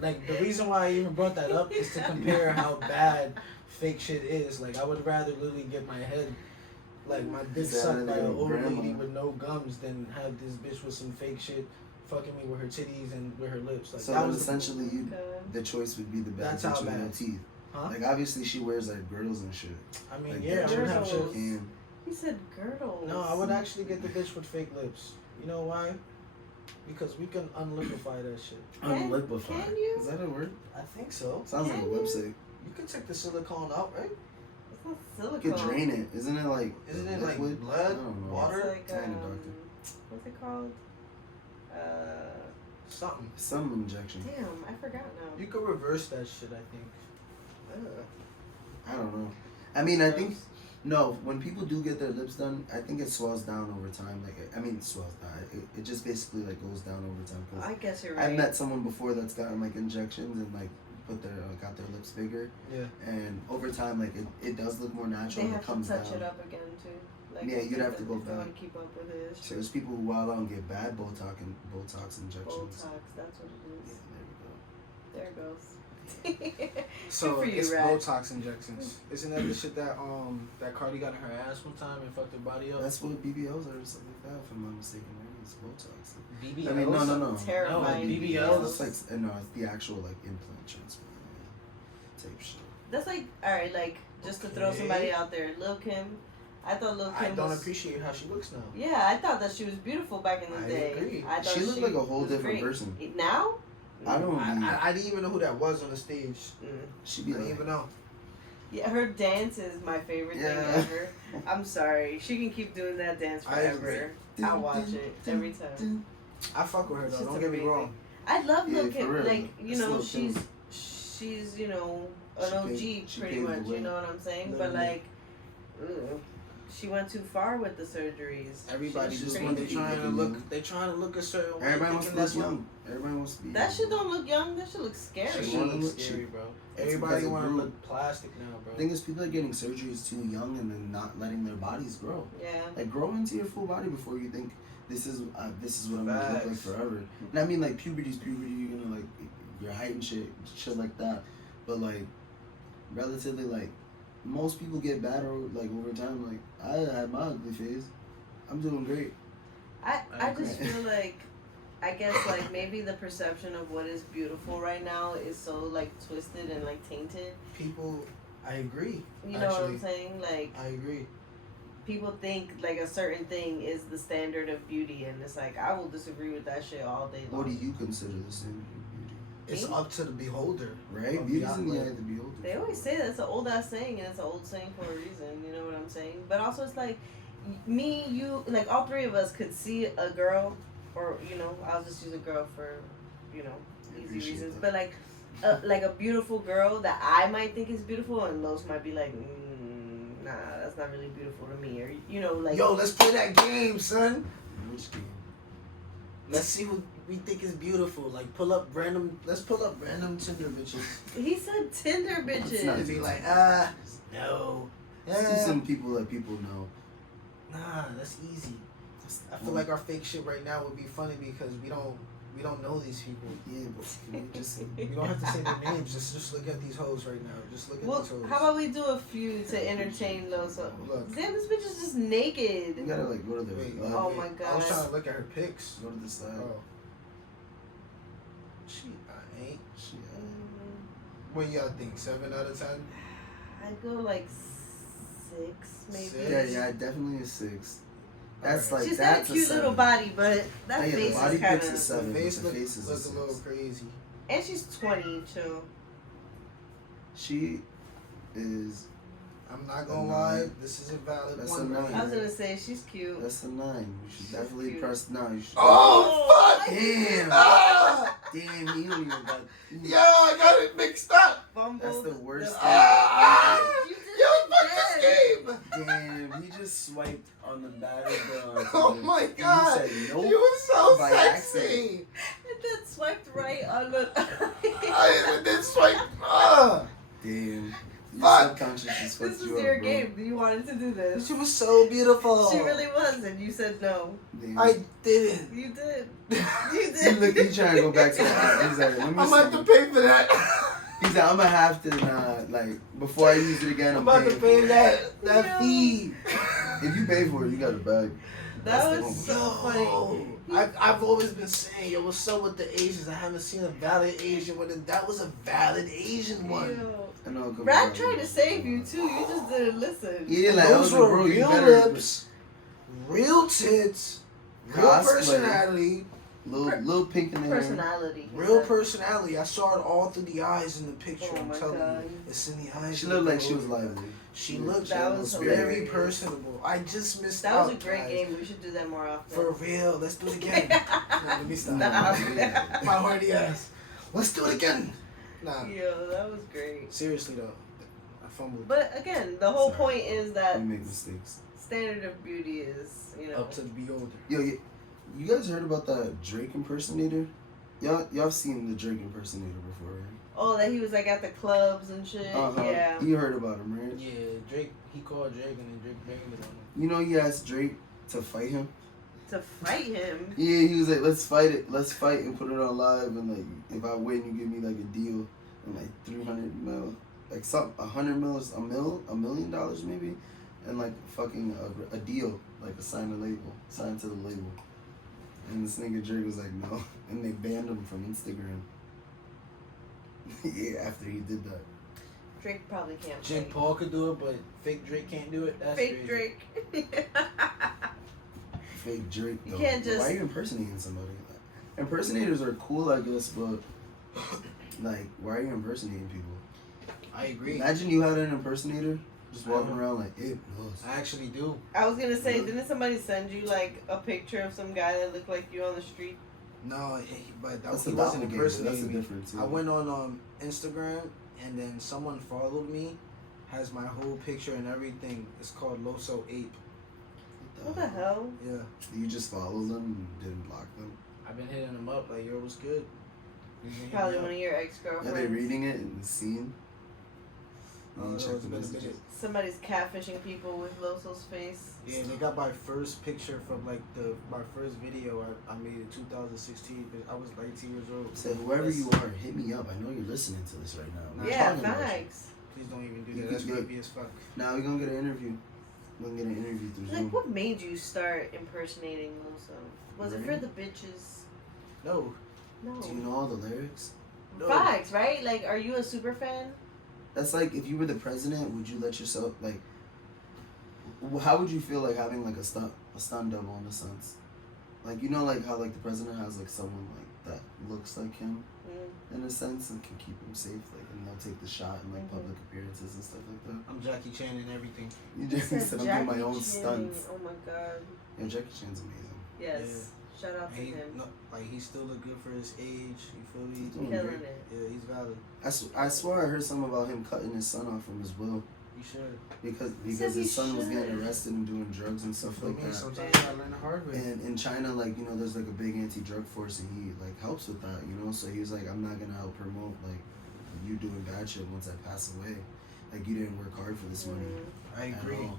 like, the reason why I even brought that up is to compare how bad fake shit is. Like, I would rather literally get my head, like, my dick sucked by an old lady with no gums than have this bitch with some fake shit fucking me with her titties and with her lips. Like, so that then was essentially the choice would be the bad That's bitch how with no bad. teeth. Huh? Like, obviously she wears like girdles and shit. I mean, like, yeah, I would have girdles. shit. He said girdles. No, I would actually get the bitch with fake lips. You know why? Because we can unlipify that shit. Unlipify. Can you? Is that a word? I think so. Sounds like a Can you? website. You can take the silicone out, right? It's not You silicone. could drain it. Isn't it like Isn't it like liquid? blood, I don't know. water? It's like, I ain't a doctor. what's it called? Something. Some injection. Damn, I forgot now. You could reverse that shit, I think. I don't know. I mean, I think no. When people do get their lips done, I think it swells down over time. Like, I mean, it swells down. It just basically like goes down over time. I guess you're right. I've met someone before that's gotten like injections and like got their lips bigger. Yeah. And over time, like it does look more natural. They and have it comes to touch down. it up again too. Like, Yeah, you'd have to go if they want back. to keep up with it. So there's people who wild out and get bad Botox injections. Botox, that's what it is. Yeah, there There it goes. So Good for you, it's Rad. Botox injections. Isn't that the shit that Cardi got in her ass one time and fucked her body we go. up? That's what BBLs are or something like that, if I'm not mistaken. Right? It's Botox. BBLs? I mean, no. Terrifying. No, BBLs. It's like no, it's the actual like implant transplant type shit. That's like, alright, like, just to throw Okay. somebody out there, Lil Kim. I thought Lil I Kim don't was... appreciate how she looks now. Yeah, I thought that she was beautiful back in the I day. agree. I thought She looked like a whole was different great. person. Now? I don't. I didn't even know who that was on the stage. She I be didn't like, even know. Yeah, her dance is my favorite thing Yeah. ever. I'm sorry. She can keep doing that dance I forever. I'll watch it every time. I fuck with her though. She's Don't get me amazing. wrong. I love Yeah, Lil for Kim. real. Like, you It's know, Lil Kim. she's you know, an She OG paved- she pretty paved the much. way. You know what I'm saying? Lil But Kim. like, ugh, she went too far with the surgeries. Everybody She's just crazy. when they trying to look, young. they trying to look a certain way. everybody wants thinking to look that's what- young. Everybody wants to be. That shit don't look young. That shit looks scary. That She shit wanna looks look- scary, bro. It's Everybody because it want to grew. look plastic now, bro. The thing is, people are getting surgeries too young and then not letting their bodies grow. Yeah. Like, grow into your full body before you think this is what I'm gonna look like Facts. forever. And I mean, like, puberty's puberty. You're gonna like your height and shit like that. But like, relatively, like, most people get better like over time. Like, I had my ugly phase. I'm doing great. I just feel like, I guess like maybe the perception of what is beautiful right now is so like twisted and like tainted. People, I agree. You know what I'm saying? Like, I agree. people think like a certain thing is the standard of beauty, and it's like I will disagree with that shit all day long. What do you consider the standard of beauty? It's Me? up to the beholder. Right? Of Beauty's the in the eye outlet. of the beholder. They always say that's an old ass saying, and it's an old saying for a reason. You know what I'm saying? But also, it's like me, you, like all three of us could see a girl, or I'll just use a girl for, easy reasons. That. But like a beautiful girl that I might think is beautiful, and Los might be like, nah, that's not really beautiful to me, or like. Yo, let's play that game, son. Which game? Let's see what we think is beautiful. Like, let's pull up random Tinder bitches. He said Tinder bitches. And be like, no. Let's do some people that people know. Nah, that's easy. I feel like our fake shit right now would be funny because we don't know these people. Yeah, but we don't have to say their names. Just look at these hoes right now. Just look at these hoes. How about we do a few to entertain those? Look. Damn, this bitch is just naked. You gotta like go to the. Oh my god. I was trying to look at her pics. Go to the side. Oh. I ain't. What y'all think? 7 out of 10? I'd go like 6, maybe. 6? Yeah, definitely a 6. That's like she's that's got a cute little body, but that face the body is kind pics of. is 7. The face the looks is a little crazy. And she's 20 too. She is. I'm not gonna lie, this is a valid That's one. a 9. I was gonna say she's cute. That's a 9. You should definitely press 9. You should Oh fuck! Damn! Ah! Damn, he don't even got. Yo, I got it mixed up. That's the worst thing. Yo, fuck this game. Damn, he just swiped on the back of the. Oh my god! And he said nope. You were so by sexy. accident. And then swiped right on the. I then swiped. Damn. Your Fuck. subconscious just fucked This was you your up, bro. game. You wanted to do this. She was so beautiful. She really was, and you said no. Damn. I didn't. You did. He You did. look, he trying to go back to that. He's like, let me I'm about to see. pay for that. He's like, I'm gonna have to, like, before I use it again, I'm I'm about to paying pay for it. that Yo. fee. If you pay for it, you got a bag. That That's the was one. so funny. I've always been saying, yo, what's up with the Asians? I haven't seen a valid Asian one, and that was a valid Asian one. Ew. I know. Rad tried to save you too. You just didn't listen. Yeah, like, I Those was like, were bro, you real better. lips, real tits, real Cosplay. personality, Little pink in there. Personality. he real said. personality. I saw it all through the eyes in the picture. Oh I'm my telling God. you, it's in the eyes. She of looked the like she was girl. lively. She looked That was very hilarious. personable. I just missed That out. was a great guys. game. We should do that more often. For real, let's do it again. No, let me stop. Nah. My hardy ass. Let's do it again. Nah, Yo, that was great. seriously though, I fumbled. But again, the whole Sorry. point is that We make mistakes. standard of beauty is, Up to the beholder. Yo, you guys heard about that Drake impersonator? Y'all seen the Drake impersonator before, right? oh, that he was like at the clubs and shit. Uh-huh. Yeah. You heard about him, right? Yeah, Drake. He called Drake and then Drake banged it on him. You know he asked Drake to fight him? To fight him. Yeah, he was like, let's fight and put it on live, and like, if I win, you give me like a deal, and like 300 mil, like some 100 mils, $1 million maybe, and like fucking a deal, like a sign to the label. And this nigga Drake was like, no, and they banned him from Instagram. Yeah, after he did that. Drake probably can't Jake fight. Paul could do it, but fake Drake can't do it. That's Fake crazy. Drake. Fake Drake You though. can't just- Why are you impersonating somebody? Like, impersonators are cool, I guess, but like, why are you impersonating people? I agree. Imagine you had an impersonator just walking around like, hey, I actually do. I was gonna say, Really? didn't somebody send you like a picture of some guy that looked like you on the street? No, but that's he the wasn't doppelganger. That's impersonating the me. difference. I went on Instagram and then someone followed me. Has my whole picture and everything. It's called Loso Ape. What the hell? Yeah, You just followed them and didn't block them. I've been hitting them up like, yo, what's good? You can hit Probably me up. one of your Are ex-girlfriends. they reading it in the scene? You Oh, didn't that check was the a bit- messages. Somebody's catfishing people with Loso's face. Yeah, they got my first picture from like my first video I made in 2016. But I was 19 years old. Say, whoever you are, hit me up. I know you're listening to this right now. We're Yeah, talking about you. thanks. Please don't even do You that. could That's do it. creepy as fuck. Now we're gonna get an interview. We're gonna get an interview through Like, Zoom. what made you start impersonating Loso? Was it for Really? the bitches? No. No. Do you know all the lyrics? No. Facts, right? Like, are you a super fan? That's like, if you were the president, would you let yourself, like, how would you feel like having like a stunt double in a sense? Like, you know, like how like the president has like someone like that looks like him in a sense and can keep him safe, like, and they'll take the shot in like public appearances and stuff like that. I'm Jackie Chan and everything. You just said I'm doing my own stunts. Oh my god. Yeah, Jackie Chan's amazing. Yes. Yeah. Shout out to him. No, like he still look good for his age. You feel me? He's doing Killing great. it. Yeah, he's valid. I swear I heard something about him cutting his son off from his will You should. because said he his son was should. getting arrested and doing drugs and stuff Feel like me? that. Sometimes you gotta learn the hard way. And in China, like, you know, there's like a big anti-drug force, and he like helps with that, you know. So he was like, I'm not gonna help promote like you doing bad shit once I pass away. Like, you didn't work hard for this money. I at agree. all.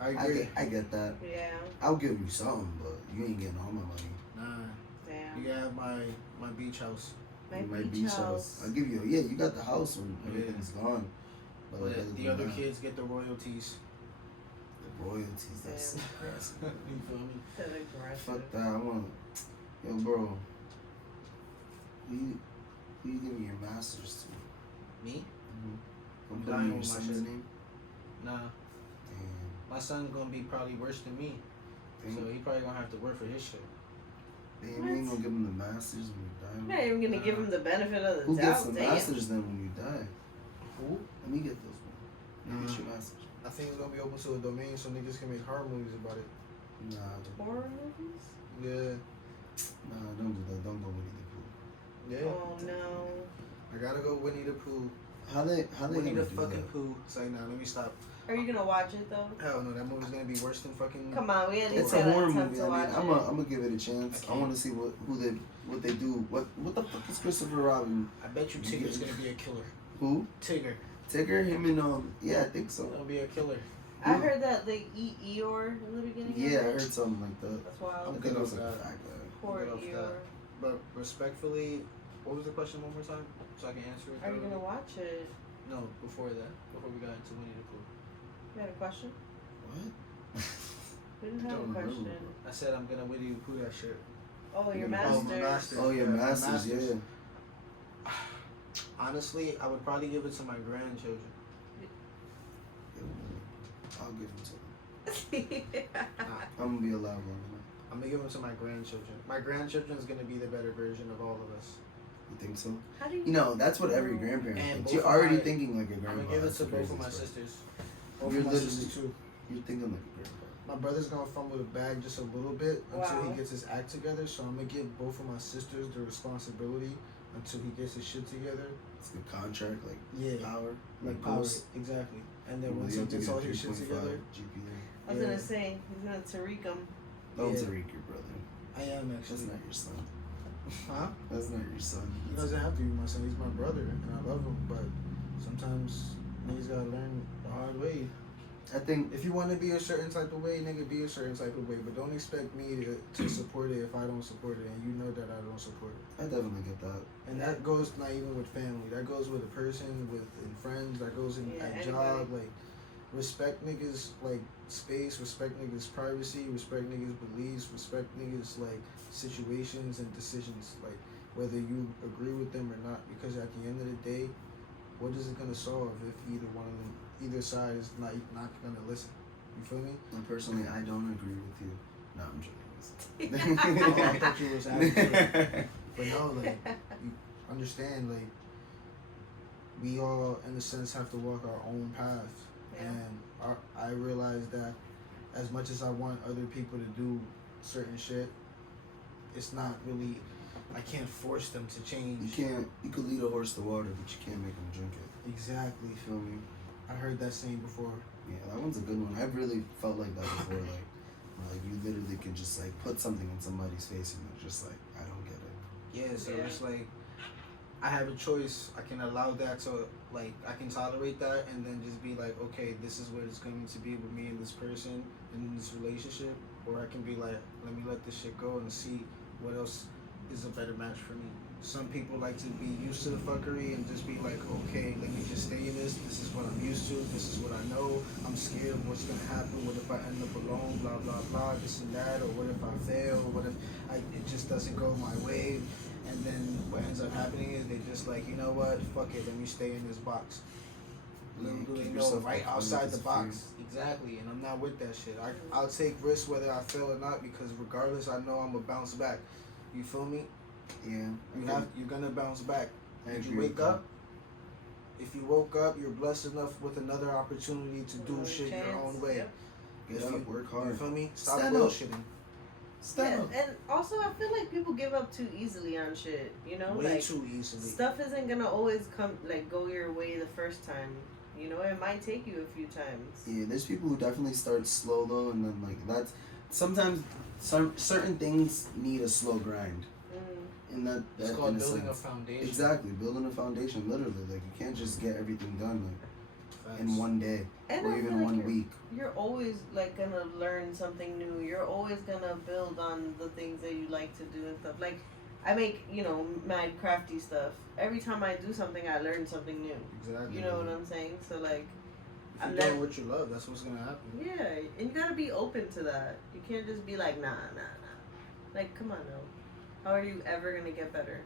I agree. I get that. Yeah. I'll give you something, but you ain't getting all my money. Nah. Damn. You have my beach house. My beach house. I'll give you. Yeah, you got the house when everything's gone. But like, But the other kids get the royalties. the royalties. That's aggressive. You feel me? That's aggressive. Fuck that. I want. Yo, bro. Who you giving your masters to? Me? Mm-hmm. I'm Put dying in your with my son's shit. name. Nah. Damn. My son's gonna be probably worse than me. Damn. So he probably gonna have to work for his shit. Damn, you ain't gonna give him the masters when you die. I'm not even gonna give him the benefit of the Who doubt. gets the Damn. masters then when you die? Who? Let me get those. Let me get your masters. I think it's gonna be open to a domain so niggas can make horror movies about it. Nah, Horror movies? Yeah. don't do that. Don't go Winnie the Pooh. Yeah. Oh no. I gotta go Winnie the Pooh. How they Winnie gonna the do fucking that? Pooh. It's like, nah, let me stop. Are you gonna watch it though? Hell no, that movie's gonna be worse than fucking. Come on, we at least It's a gotta horror attempt movie. to I watch mean, it. I'm gonna give it a chance. I want to see what they do. What the fuck is Christopher Robin? I bet you Tigger's gonna be a killer. Who? Tigger. Tigger? Him and yeah, I think so. Gonna be a killer. I heard that they eat Eeyore in the beginning. Yeah, I of it. heard something like that. That's I wild. think it was good like a with fact. Poor good with Eeyore. But respectfully, what was the question one more time? So I can answer it. Are you gonna watch it? No, before that. Before we got into Winnie the Pooh. You had a question? What? We didn't I have a don't question. remember. I said I'm gonna Winnie the Pooh that shit. Oh, your Oh, master. my master. Oh, your Yeah, masters, masters. yeah. Honestly, I would probably give it to my grandchildren. I'll give them to them. I'm gonna be alive long enough. I'm gonna give them to my grandchildren. My grandchildren is gonna be the better version of all of us. You think so? How do you? You know, that's what every grandparent And thinks. both You're of already my- thinking like a I'm grandpa. gonna give it That's to the both of my craziest part. sisters. Both You're of my literally- sisters too. You're thinking like a grandpa. My brother's gonna fumble the bag just a little bit until Wow. he gets his act together. So I'm gonna give both of my sisters the responsibility until he gets his shit together. It's the contract, like Yeah, power, like power, post. exactly. And then Well, once you he have to gets get all a his shit 3.5 together, GPA. I was Yeah. gonna say he's gonna Tariq him. Don't Yeah. Tariq your brother. I am That's actually. not your son. Huh? That's not your son. He doesn't have to be my son. He's my brother, and I love him. But sometimes niggas gotta learn the hard way. I think If you want to be a certain type of way, nigga, be a certain type of way. But don't expect me to support it if I don't support it, and you know that I don't support it. I definitely get that. And that goes not even with family. That goes with a person, with in friends. That goes in Yeah, at anybody. job. Like respect niggas like space. Respect niggas privacy. Respect niggas beliefs. Respect niggas like situations and decisions. Like whether you agree with them or not. Because at the end of the day, what is it gonna solve if either side is not gonna listen? You feel me? And personally, I don't agree with you. No, I'm joking. Oh, I thought you was asking. But no, like you understand, like we all, in a sense, have to walk our own path. Yeah. And I realize that as much as I want other people to do certain shit, it's not really. I can't force them to change. You could lead a horse to water, but you can't make him drink it. Exactly. You feel me? I heard that saying before. Yeah, that one's a good one. I've really felt like that before. Like you literally can just like put something in somebody's face and they're just like, I don't get it. Yeah, so Yeah. it's like I have a choice. I can allow that to like I can tolerate that and then just be like, okay, this is what it's going to be with me and this person and in this relationship, or I can be like, let me let this shit go and see what else is a better match for me. Some people like to be used to the fuckery and just be like, okay, let me just stay in this. This is what I'm used to. This is what I know. I'm scared of what's gonna happen. What if I end up alone? Blah blah blah. This and that. Or what if I fail? Or what if it just doesn't go my way? And then what ends up happening is they just like, you know what? Fuck it. Let me stay in this box. Little do they keep know, yourself right confined outside with the this box. Exactly. And I'm not with that shit. I'll take risks whether I fail or not because regardless, I know I'm gonna bounce back. You feel me? Yeah. You're gonna bounce back. I Did agree you with wake that. up? If you woke up, you're blessed enough with another opportunity to do shit your own way. Yep. Get If up, work hard. You feel me? Stop Stand up. bullshitting. Stand up. And also I feel like people give up too easily on shit. You know, Way like too easily. stuff isn't gonna always come like go your way the first time. You know, it might take you a few times. Yeah, there's people who definitely start slow though, and then like that's sometimes certain things need a slow grind. And that It's in called a building a sense. foundation. Exactly, building a foundation. Literally, like you can't just get everything done like Facts. in one day And or I even feel like one week. You're always like gonna learn something new. You're always gonna build on the things that you like to do and stuff. Like I make, you know, mad crafty stuff. Every time I do something, I learn something new. Exactly. You know what I'm saying? So like, If you're doing what you love, that's what's gonna happen. yeah, and you gotta be open to that. You can't just be like, nah. Like, come on, no. How are you ever gonna get better?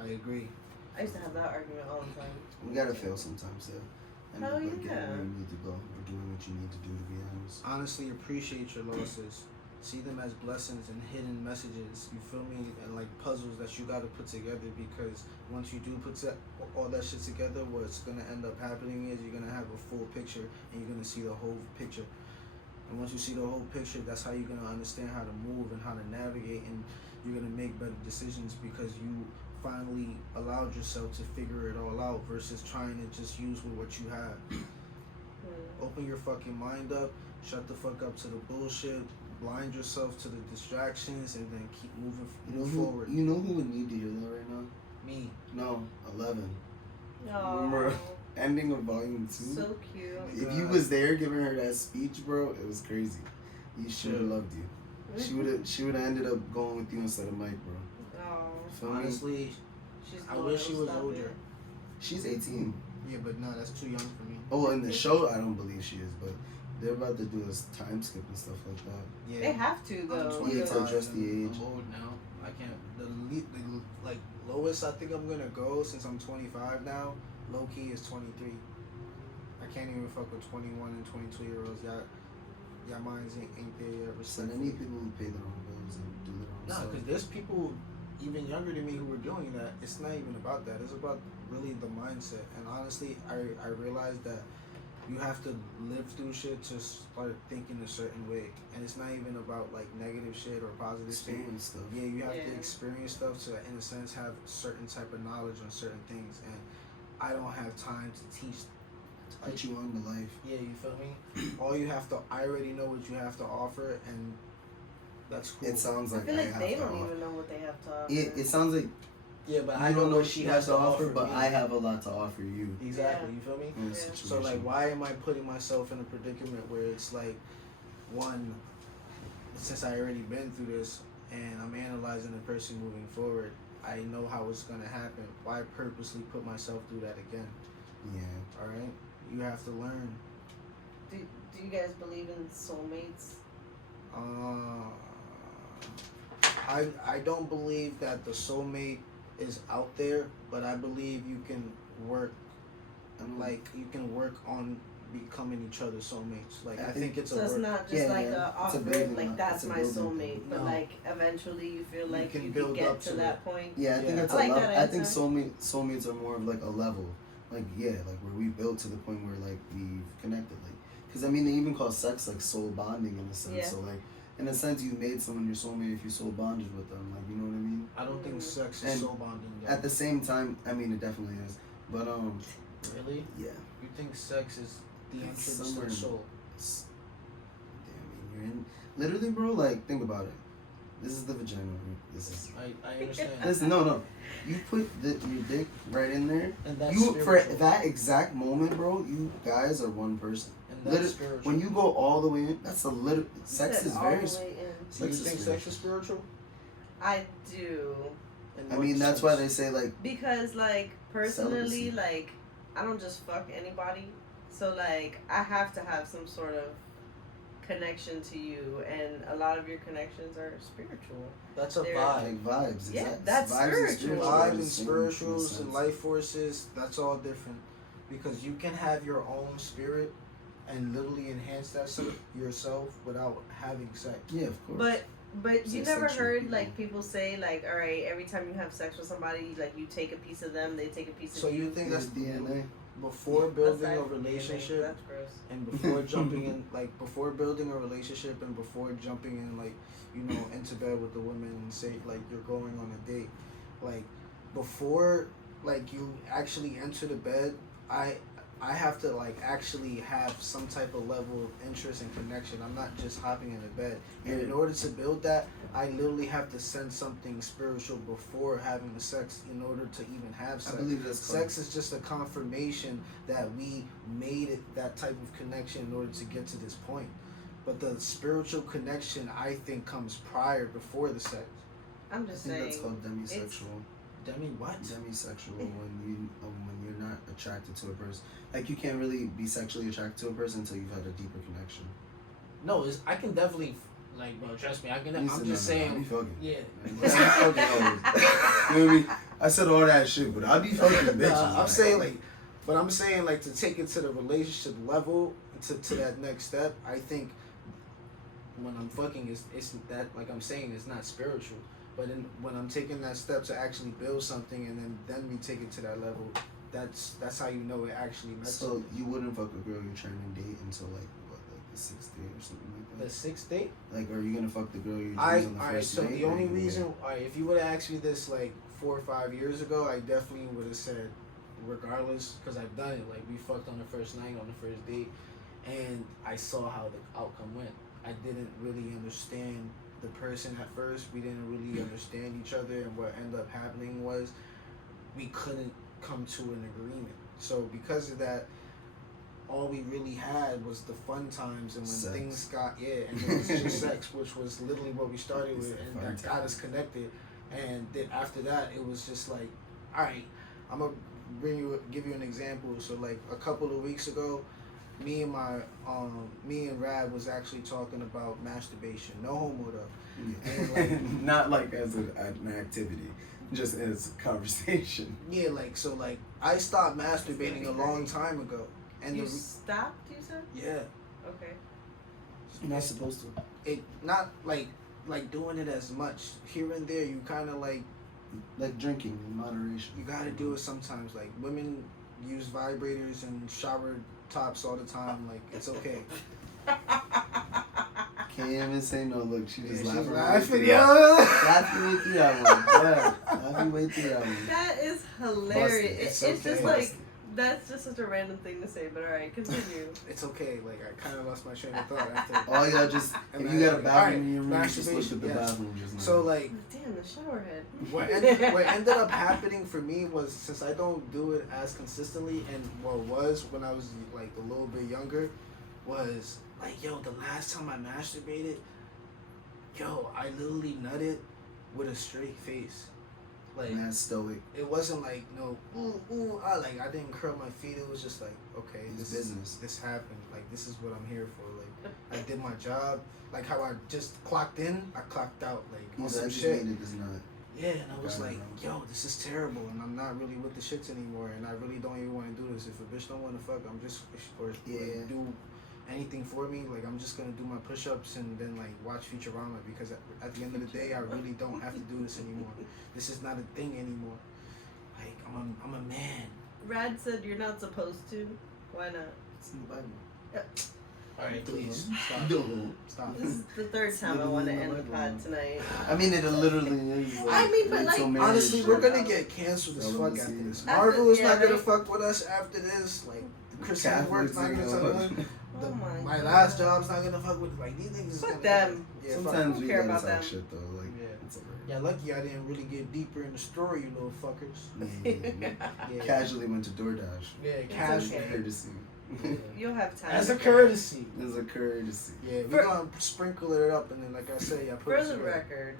I agree. I used to have that argument all the time. We gotta fail sometimes, yeah. And Hell like, get yeah. where you need to go or doing what you need to do, to be honest. Honestly, appreciate your losses. See them as blessings and hidden messages. You feel me? And like puzzles that you gotta put together, because once you do put all that shit together, what's gonna end up happening is you're gonna have a full picture and you're gonna see the whole picture. And once you see the whole picture, that's how you're gonna understand how to move and how to navigate, and you're gonna make better decisions because you finally allowed yourself to figure it all out versus trying to just use with what you have. Open your fucking mind up, shut the fuck up to the bullshit, blind yourself to the distractions, and then keep moving forward. You know who would need to hear that right now? Me. No, 11. Oh, Remember ending of volume 2? so cute. If you was there giving her that speech, bro, it was crazy. She would have loved you. She would have ended up going with you instead of Mike, bro. Oh, Feel me? Honestly, she's I wish she was stop older. it. She's 18. Yeah, but no, that's too young for me. Oh, in the show, I don't believe she is, but they're about to do a time skip and stuff like that. Yeah. They have to I'm though. 25 Yeah, to adjust the and age. I'm old now. I can't. The like lowest I think I'm gonna go since I'm 25 now. Low key is 23. I can't even fuck with 21 and 22-year-olds. Y'all minds ain't there yet. So they need people who pay their own bills and do their own No, stuff. because there's people even younger than me who are doing that. It's not even about that. It's about really the mindset. And honestly, I realized that you have to live through shit to start thinking a certain way. And it's not even about like negative shit or positive shit. Experience stuff. Yeah, you have to Yeah. experience stuff to, in a sense, have certain type of knowledge on certain things. And I don't have time to teach. Put you on to life. Yeah, you feel me? All you have to, I already know what you have to offer, and that's cool. It sounds I like feel like have they to don't offer. even know what they have to offer. It sounds like Yeah, but I I don't know what what she has to offer, but me. I have a lot to offer you. Exactly, Yeah. you feel me? In this Yeah. situation. So like, why am I putting myself in a predicament where it's like, one, since I already been through this and I'm analyzing the person moving forward, I know how it's gonna happen. Why purposely put myself through that again? Yeah. All right, you have to learn. Do you guys believe in soulmates? I don't believe that the soulmate is out there, but I believe you can work, like you can work on becoming each other's soulmates. Like I think it's So a it's work. not just Yeah, like yeah. a It's a offer, building like up. that's It's a my building soulmate, thing. but No. like eventually you feel like can you build can up get to to that it. point. Yeah, I think Yeah. that's I like a level. that I think answer. soulmates are more of like a level. Like like where we build to the point where like we've connected. Like, because I mean they even call sex like soul bonding in a sense. Yeah. So like in a sense you made someone your soulmate if you soul bonded with them. Like you know what I mean. I don't think sex And is soul bonding. Though. At the same time, I mean it definitely is. But Really? yeah. You think sex is the It's entrance to somewhere the in- soul? Damn, you're in. Literally, bro. Like think about it. This is the vagina. Right? This is. I understand. Listen, no. You put your dick right in there. And that's You for spiritual. that exact moment, bro. You guys are one person. And that's Literally, spiritual. when you go all the way in, that's a little. You Sex said is all very. the sp- way in. Do you sex is think sex is spiritual? I do. In I what mean, that's sense? why they say like. Because like personally, Celibacy. like I don't just fuck anybody. So like I have to have some sort of connection to you, and a lot of your connections are spiritual. That's a They're- vibe. Like vibes. Yeah, exact- that's vibes spiritual. are Vibe the and same spirituals in and a life forces, that's all different. Because you can have your own spirit and literally enhance that yourself without having sex. sense. Yeah, of course. But But you Say never sexual heard people. like people say like, all right, every time you have sex with somebody, like you take a piece of them, they take a piece of So you. you think that's DNA? before building Aside a from DNA, relationship that's gross. and before jumping in, like before building a relationship and before jumping in, like, you know, into bed with the woman and say like you're going on a date, like before like you actually enter the bed, I have to like actually have some type of level of interest and connection. I'm not just hopping in the bed. And in order to build that, I literally have to send something spiritual before having the sex in order to even have sex. I believe that's sex is just a confirmation that we made it that type of connection in order to get to this point. But the spiritual connection, I think, comes before the sex. I'm I just think saying. that's called demisexual. What? Demisexual when you're not attracted to a person. Like you can't really be sexually attracted to a person until you've had a deeper connection. No, I can definitely, like, bro, trust me. I'm said, just no, saying. I be fucking. Yeah. I be fucking always. You know what I mean? I said all that shit, but I be fucking bitches. I'm saying like, but I'm saying like to take it to the relationship level, to that next step. I think when I'm fucking, it's that, like I'm saying, it's not spiritual. But when I'm taking that step to actually build something, and then we take it to that level, that's how you know it actually matters. So you wouldn't fuck a girl you're trying to date until like what, like the 6th date or something like that? The 6th date? Like, are you gonna fuck the girl you're I on the alright. first So date? the only reason, if you would have asked me this like 4 or 5 years ago, I definitely would have said, regardless, because I've done it. Like we fucked on the first night, on the first date, and I saw how the outcome went. I didn't really understand the person at first. We didn't really understand each other, and what ended up happening was we couldn't come to an agreement. So because of that, all we really had was the fun times, and when Sex. things got and it was just sex, which was literally what we started with, and that got us connected. And then after that, it was just like, all right, I'm gonna give you an example. So like a couple of weeks ago, me and Rad was actually talking about masturbation. No homo though. Yeah. And like, not like as an activity, just as conversation. yeah, like so like I stopped masturbating a long time ago. And you stopped, you said? Yeah. Okay. You're not supposed to. It not like doing it as much here and there. You kind of like drinking in moderation. you gotta do it sometimes. Like women use vibrators and shower tops all the time. Like it's okay. Can't even say no. Look, she just Yeah, she's laughing. laughing, Laughing way through that one. Yeah, laughing way through that one. That is hilarious. It's It's okay. just like, that's just such a random thing to say, but alright, continue. It's okay. Like I kind of lost my train of thought after. All y'all just, if you got a bathroom in your room, you just look at the Masturbation, yes. bathroom just now. So like Damn, the shower head. what ended up happening for me was, since I don't do it as consistently, and what was when I was like a little bit younger, was like, yo, the last time I masturbated, yo, I literally nutted with a straight face. Like, mad stoic. it wasn't like no I didn't curl my feet. It was just like, okay, It's this business. this happened. Like this is what I'm here for. Like I did my job. Like how I just clocked in, I clocked out. Like on some shit. Does not. Yeah, and I was Got it, like, yo, this is terrible, and I'm not really with the shits anymore, and I really don't even want to do this. If a bitch don't want to fuck, I'm just or do anything for me. Like I'm just gonna do my push-ups and then like watch Futurama, because at the end of the day, I really don't have to do this anymore. This is not a thing anymore. Like I'm a man. Rad said you're not supposed to. Why not? It's in the Bible. All right, please stop. This is the third time I want to end the pod tonight. I mean, it literally is. Like, I mean, but, like, Honestly, we're gonna get canceled as fuck after this. Marvel is not gonna fuck with us after this. Like Chris Hemsworth's not gonna fuck with us. Oh my last job's not gonna fuck with, like, these niggas is Fuck gonna them. Yeah, Sometimes Who we care gotta about talk them? shit though. Like, Yeah. it's alright. Yeah, lucky I didn't really get deeper in the story, you little fuckers. Yeah. Casually went to DoorDash. Yeah, casual. okay. Courtesy. You'll have time. As a courtesy. As a courtesy. Yeah, we're gonna sprinkle it up, and then, like I said, put For it the together. record,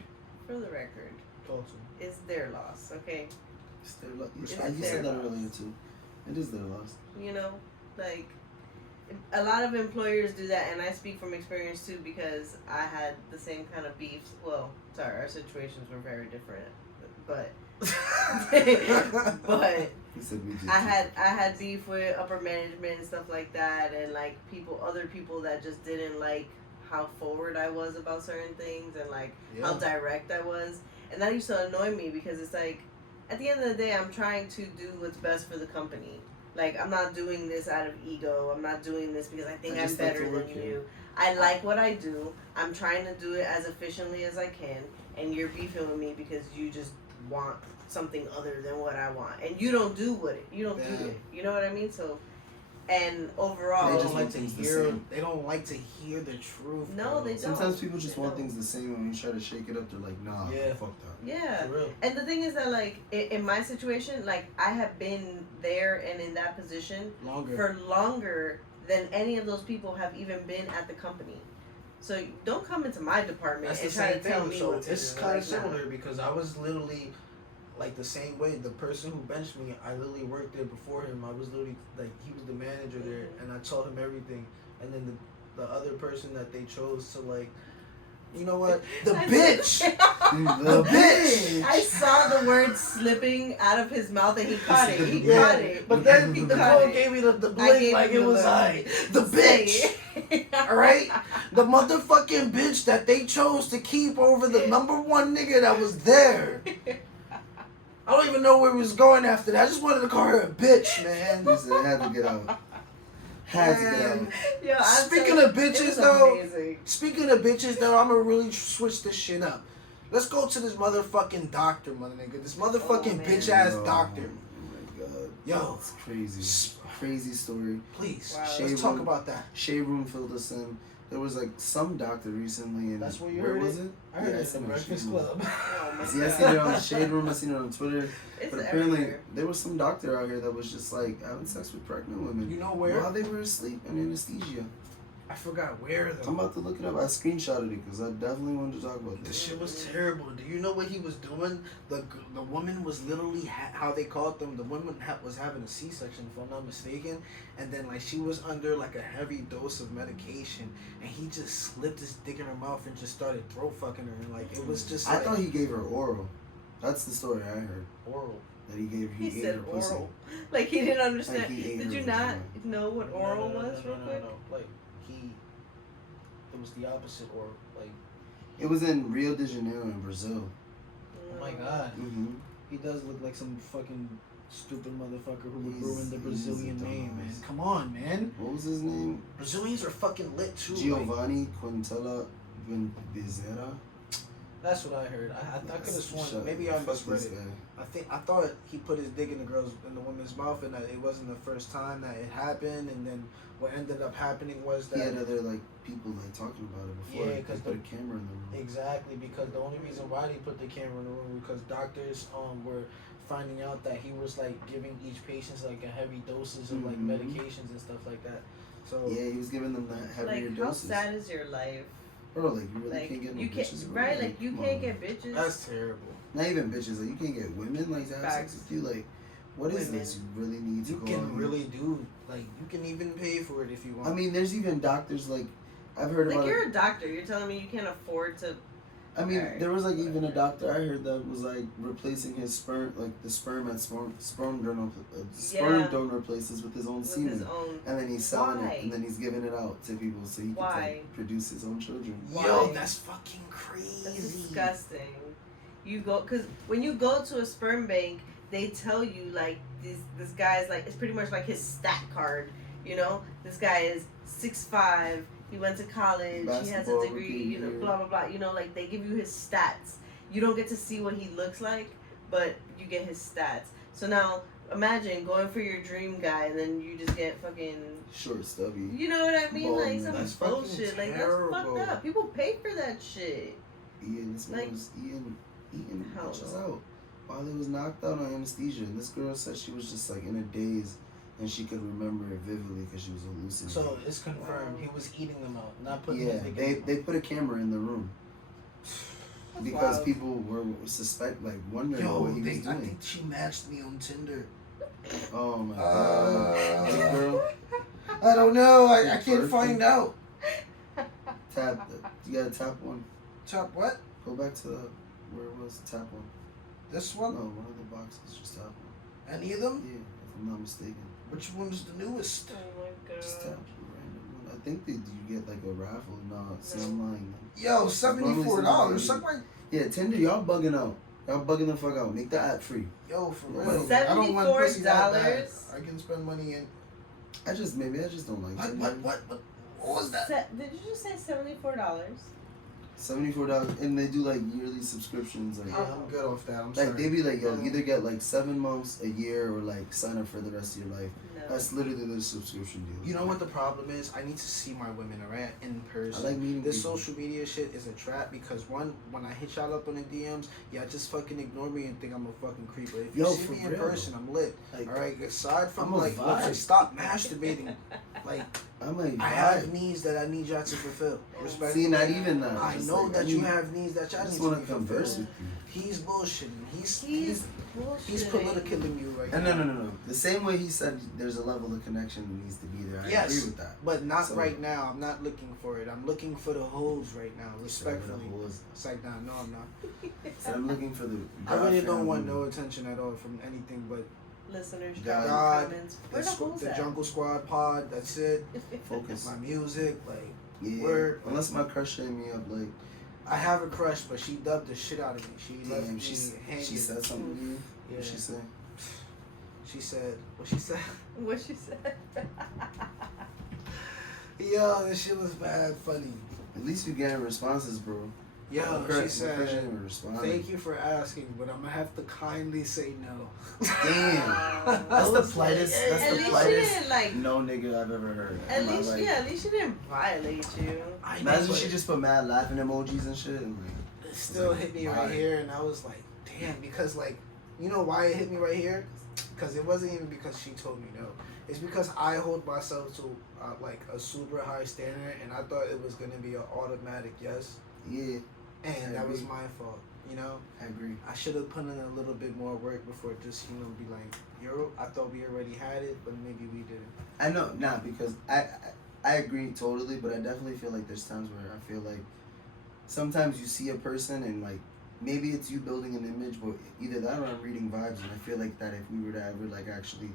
Talk to me. it's their loss, okay? It's their loss. You It's said their that loss. earlier too. It is their loss. You know, like, a lot of employers do that, and I speak from experience too, because I had the same kind of beefs. Well, sorry, our situations were very different, but but He said we did. I had beef with upper management and stuff like that, and like other people that just didn't like how forward I was about certain things and like how direct I was, and that used to annoy me because it's like, at the end of the day, I'm trying to do what's best for the company. Like, I'm not doing this out of ego. I'm not doing this because I think I'm better than you. I like what I do. I'm trying to do it as efficiently as I can, and you're beefing with me because you just want something other than what I want, and you don't do what it. You don't do it. You know what I mean? So, and overall, they don't like to hear. They don't like to hear the truth. No, they don't. Sometimes people just want things the same, and when you try to shake it up, they're like, "Nah, fuck that." Yeah, and the thing is that like in my situation, like I have been there and in that position for longer than any of those people have even been at the company. So don't come into my department and try to tell me what to do. It's kind of similar because I was literally like the same way. The person who benched me, I literally worked there before him. I was literally like, he was the manager there, and I told him everything. And then the other person that they chose to like, you know what? The bitch! The bitch! I saw the word slipping out of his mouth and he caught it. He caught it. But then the girl gave me the blink like it was like, the bitch! Alright? The motherfucking bitch that they chose to keep over the number one nigga that was there. I don't even know where he was going after that. I just wanted to call her a bitch, man. Listen, I had to get out. Yo, speaking of bitches, though, I'm gonna really switch this shit up. Let's go to this motherfucking doctor, mother nigga. This motherfucking bitch ass doctor. Oh my god. Yo, it's crazy. Crazy story. Please, let's talk about that. Shade Room filled us in. There was like some doctor recently, and that's where you heard was it? I heard it in Breakfast Club. See, I seen it on Shade Room. I seen it on Twitter. But apparently, there was some doctor out here that was just like having sex with pregnant women. You know where? While they were asleep in anesthesia. I forgot where though. I'm about to look it up. I screenshotted it because I definitely wanted to talk about this. The shit was terrible. Do you know what he was doing? The woman was literally how they called them. The woman was having a C-section, if I'm not mistaken, and then like she was under like a heavy dose of medication, and he just slipped his dick in her mouth and just started throat fucking her, and like it was just. I thought he gave her oral. That's the story I heard. Oral. That he said her oral. pussy. Like he didn't understand. Like Did you not know what oral was, real quick? Like it was the opposite, or like it was in Rio de Janeiro in Brazil. Oh my god. Mm-hmm. He does look like some fucking stupid motherfucker who would ruin the Brazilian name, man. Come on, man. What was his name? Brazilians are fucking lit too. Giovanni Quintela Bezerra. That's what I heard. I could have sworn. Maybe I misread it. I thought he put his dick in the woman's mouth, and that it wasn't the first time that it happened. And then what ended up happening was that he had other like people like talking about it before. Yeah, because they put a camera in the room. Exactly, because the only reason why they put the camera in the room because doctors were finding out that he was like giving each patient like a heavy doses of like medications and stuff like that. So yeah, he was giving them that heavier doses. How sad is your life? Bro, like you really can't get no bitches. Right, like you can't get bitches. That's terrible. Not even bitches. Like you can't get women like to have sex with you. Like, what is this? You really need to. You can really do. Like you can even pay for it if you want. I mean, there's even doctors like I've heard about. Like you're a doctor. You're telling me you can't afford to. I mean, there was like even a doctor I heard that was like replacing his sperm, like the sperm at sperm donor places with his own semen, and then he's selling it, and then he's giving it out to people so he can like, produce his own children. Yo, that's fucking crazy. That's disgusting. You go because when you go to a sperm bank, they tell you like this guy's like it's pretty much like his stat card. You know, this guy is 6'5". He went to college. He has a degree. You know, blah blah blah. You know, like they give you his stats. You don't get to see what he looks like, but you get his stats. So now imagine going for your dream guy, and then you just get fucking short, stubby. You know what I mean? Like some that's bullshit. Like that's fucked up. People pay for that shit. This man was eating bitches out while he was knocked out on anesthesia. And this girl said she was just like in a daze. And she could remember it vividly because she was hallucinating. So it's confirmed he was eating them out, not putting his dick in. They put a camera in the room because people were wondering what he was doing. I think she matched me on Tinder. Oh my god, girl! I don't know. I can't find out. Tap. You gotta tap one. Tap what? Go back to where it was. Tap one. This one? No, one of the boxes. Just tap one. Any of them? Yeah, if I'm not mistaken. Which one's the newest? Oh my god. Just tap a random one. I think you get like a raffle. No, see, I'm lying. Yo, $74. Suck my. Yeah, Tinder, y'all bugging out. Y'all bugging the fuck out. Make the app free. Yo, for real. $74. I don't want pussy that bad. I can spend money in. I just don't like Tinder. What was that? Did you just say $74? $74, and they do like yearly subscriptions. Like, Yeah, I'm good off that. I'm sorry. like they be like, yo, either get like 7 months, a year, or like sign up for the rest of your life. No. That's literally the subscription deal. You know what the problem is? I need to see my women, alright, in person. I like meeting This people. social media shit is a trap because one, when I hit y'all up on the DMs, y'all just fucking ignore me and think I'm a fucking creep. But if you Yo, see for me in real. person, I'm lit. Like, Alright, aside from I'm a like, vibe. let's stop masturbating. Like, I'm like, I have needs that I need y'all to fulfill. Respectfully. see, not even that. I It's know like, that I you need- have needs that y'all I need just to want be to converse fulfilled. with you. He's bullshitting. He's bullshitting. politicking you right And now. no. The same way he said there's a level of connection that needs to be there. I Yes, agree with that. but not So- right now. I'm not looking for it. I'm looking for the hoes right now, respectfully. Was, It's like, nah, no, I'm not. said I'm looking for the. I really God don't want family. no attention at all from anything but Listeners, God. drop in the comments. Where the hoes the at? Jungle Squad pod. That's it. Focus. My music, like, Yeah. word. Unless my crush hit me up, like, I have a crush, but she dubbed the shit out of me. She left damn, me she hanging. said something to you. Yeah. What she said? She said, what she said? What she said? Yo, this shit was bad funny. At least you getting responses, bro. Yo, My she crush didn't said, even respond. thank you for asking, but I'm gonna have to kindly say no. Damn. That's the politest. That's At the least she politest. didn't like. No nigga I've ever heard. At in my least, life. yeah, at least she didn't violate you. I know, Imagine but she just put mad laughing emojis and shit. And like, it still hit me right here, and I was like, damn, because like, you know why it hit me right here? Because it wasn't even because she told me no. It's because I hold myself to like a super high standard, and I thought it was gonna be an automatic yes, yeah, and I that was agree. my fault. You know, I agree. I should have put in a little bit more work before just be like, yo, I thought we already had it, but maybe we didn't. I know, nah, because I agree totally, but I definitely feel like there's times where I feel like sometimes you see a person and like maybe it's you building an image, but either that or I'm reading vibes, and I feel like that if we were to ever like actually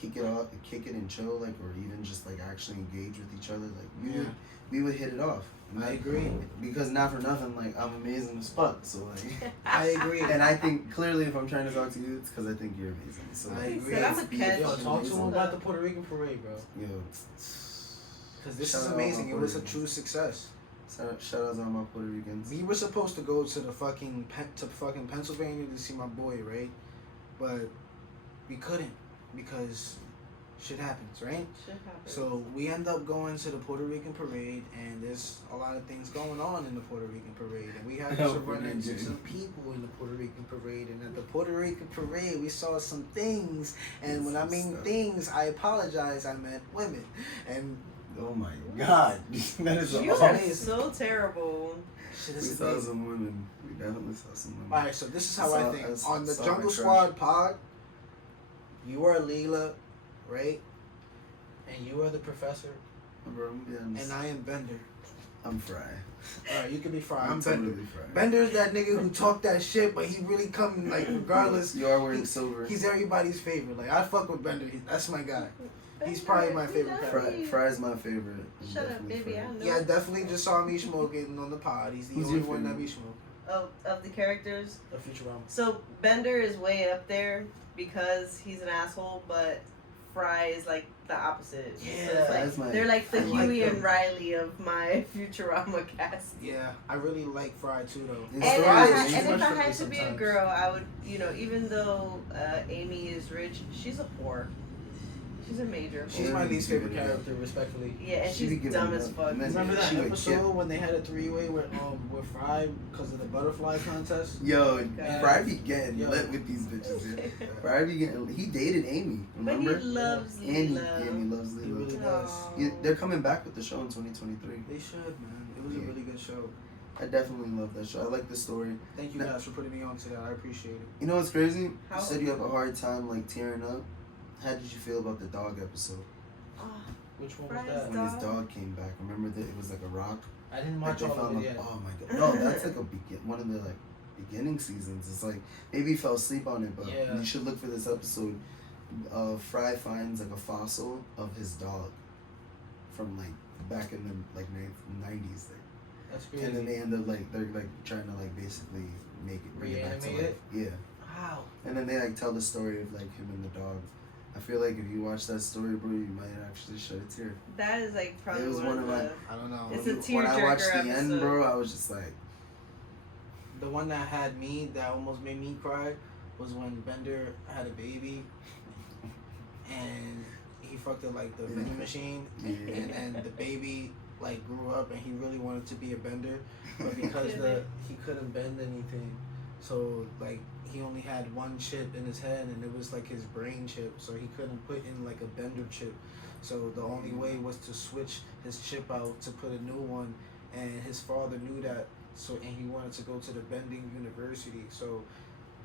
kick it and chill, like, or even just like actually engage with each other, like we would hit it off. I agree. Because not for nothing, like I'm amazing as fuck. So like I agree. and I think clearly if I'm trying to talk to you, it's because I think you're amazing. So I He agree. said, I'm a be catch. Yo, fucking talk to him amazing. about the Puerto Rican parade, bro. Yo, Because this Shout is out amazing. my It was a Puerto true success. shout out to all my Puerto Ricans. We were supposed to go to the fucking Pennsylvania to see my boy, right? But we couldn't because shit happens, right? Shit happens. So we end up going to the Puerto Rican parade, and there's a lot of things going on in the Puerto Rican parade, and we had to Oh, run into dude. some people in the Puerto Rican parade, and at the Puerto Rican parade we saw some things, and when I mean things, I apologize, I meant women, and Oh my god, that is You awesome. are so terrible. shit We is saw amazing. some women. We definitely saw some women. Alright, so this is how I think. saw On the my Jungle crush. Squad pod, you are Leela, right? And you are the professor, Bro, I'm gonna be honest. and I am Bender. I'm Fry. Alright, you can be Fry. I'm totally Bender. Fry. Bender's that nigga who talk that shit, but he really come like regardless. You are wearing silver. He's everybody's favorite. Like I fuck with Bender. That's my guy. He's probably my favorite character. Fry's my favorite. Shut up, Definitely baby. Fry. I know. Yeah, definitely just saw me smoking on the pod. He's the Who's only your one that favorite? be smoking. Of the characters. A Futurama. So Bender is way up there because he's an asshole, but Fry is like the opposite. So Yeah, it's that's like, my- they're like the I like Huey them. and Riley of my Futurama cast. Yeah, I really like Fry too though. And And, Fry if I, is and too if much I for had me to be a sometimes. girl, I would, even though Amy is rich, she's a whore. She's a major She's whore. my least favorite character, respectfully. Yeah, and She be she's giving dumb it as up. fuck. And then- Remember that She would episode when they had a three-way with Fry because of the butterfly contest? Yo, God. Fry be getting Yo. lit with these bitches. Yeah. Fry be getting. He dated Amy. But he Remember? loves And he Leela. loves He Lila. really does. Aw. They're coming back with the show in 2023. They should, man. It was a Yeah. really good show. I definitely love that show. I like the story. Thank you guys for putting me on to that. I appreciate it. You know what's crazy? How- You said you have a hard time like tearing up. How did you feel about the dog episode? Ah, Which one Fry's was that? When his Dog? dog came back, remember that it was like a rock. I didn't Like watch they all found of the- it yet. Oh my god! No, that's like one of the like beginning seasons. It's like maybe he fell asleep on it, but Yeah. you should look for this episode. Fry finds like a fossil of his dog from like back in the like 90s. That's crazy. And then they end up like they're like trying to like basically make it bring it back to Reanimate life. Yeah. Wow. And then they like tell the story of like him and the dog. I feel like if you watch that story, bro, you might actually shed a tear. That is like probably It was one of my. I don't know. It's a When I watched tearjerker the end, episode. bro, I was just like, The one that had me, that almost made me cry, was when Bender had a baby, and he fucked up like the vending machine, yeah. and then the baby like grew up, and he really wanted to be a bender, but because he couldn't bend anything, so like he only had one chip in his head, and it was like his brain chip, so he couldn't put in like a bender chip. So the only way was to switch his chip out to put a new one, and his father knew that. So and he wanted to go to the bending university. So,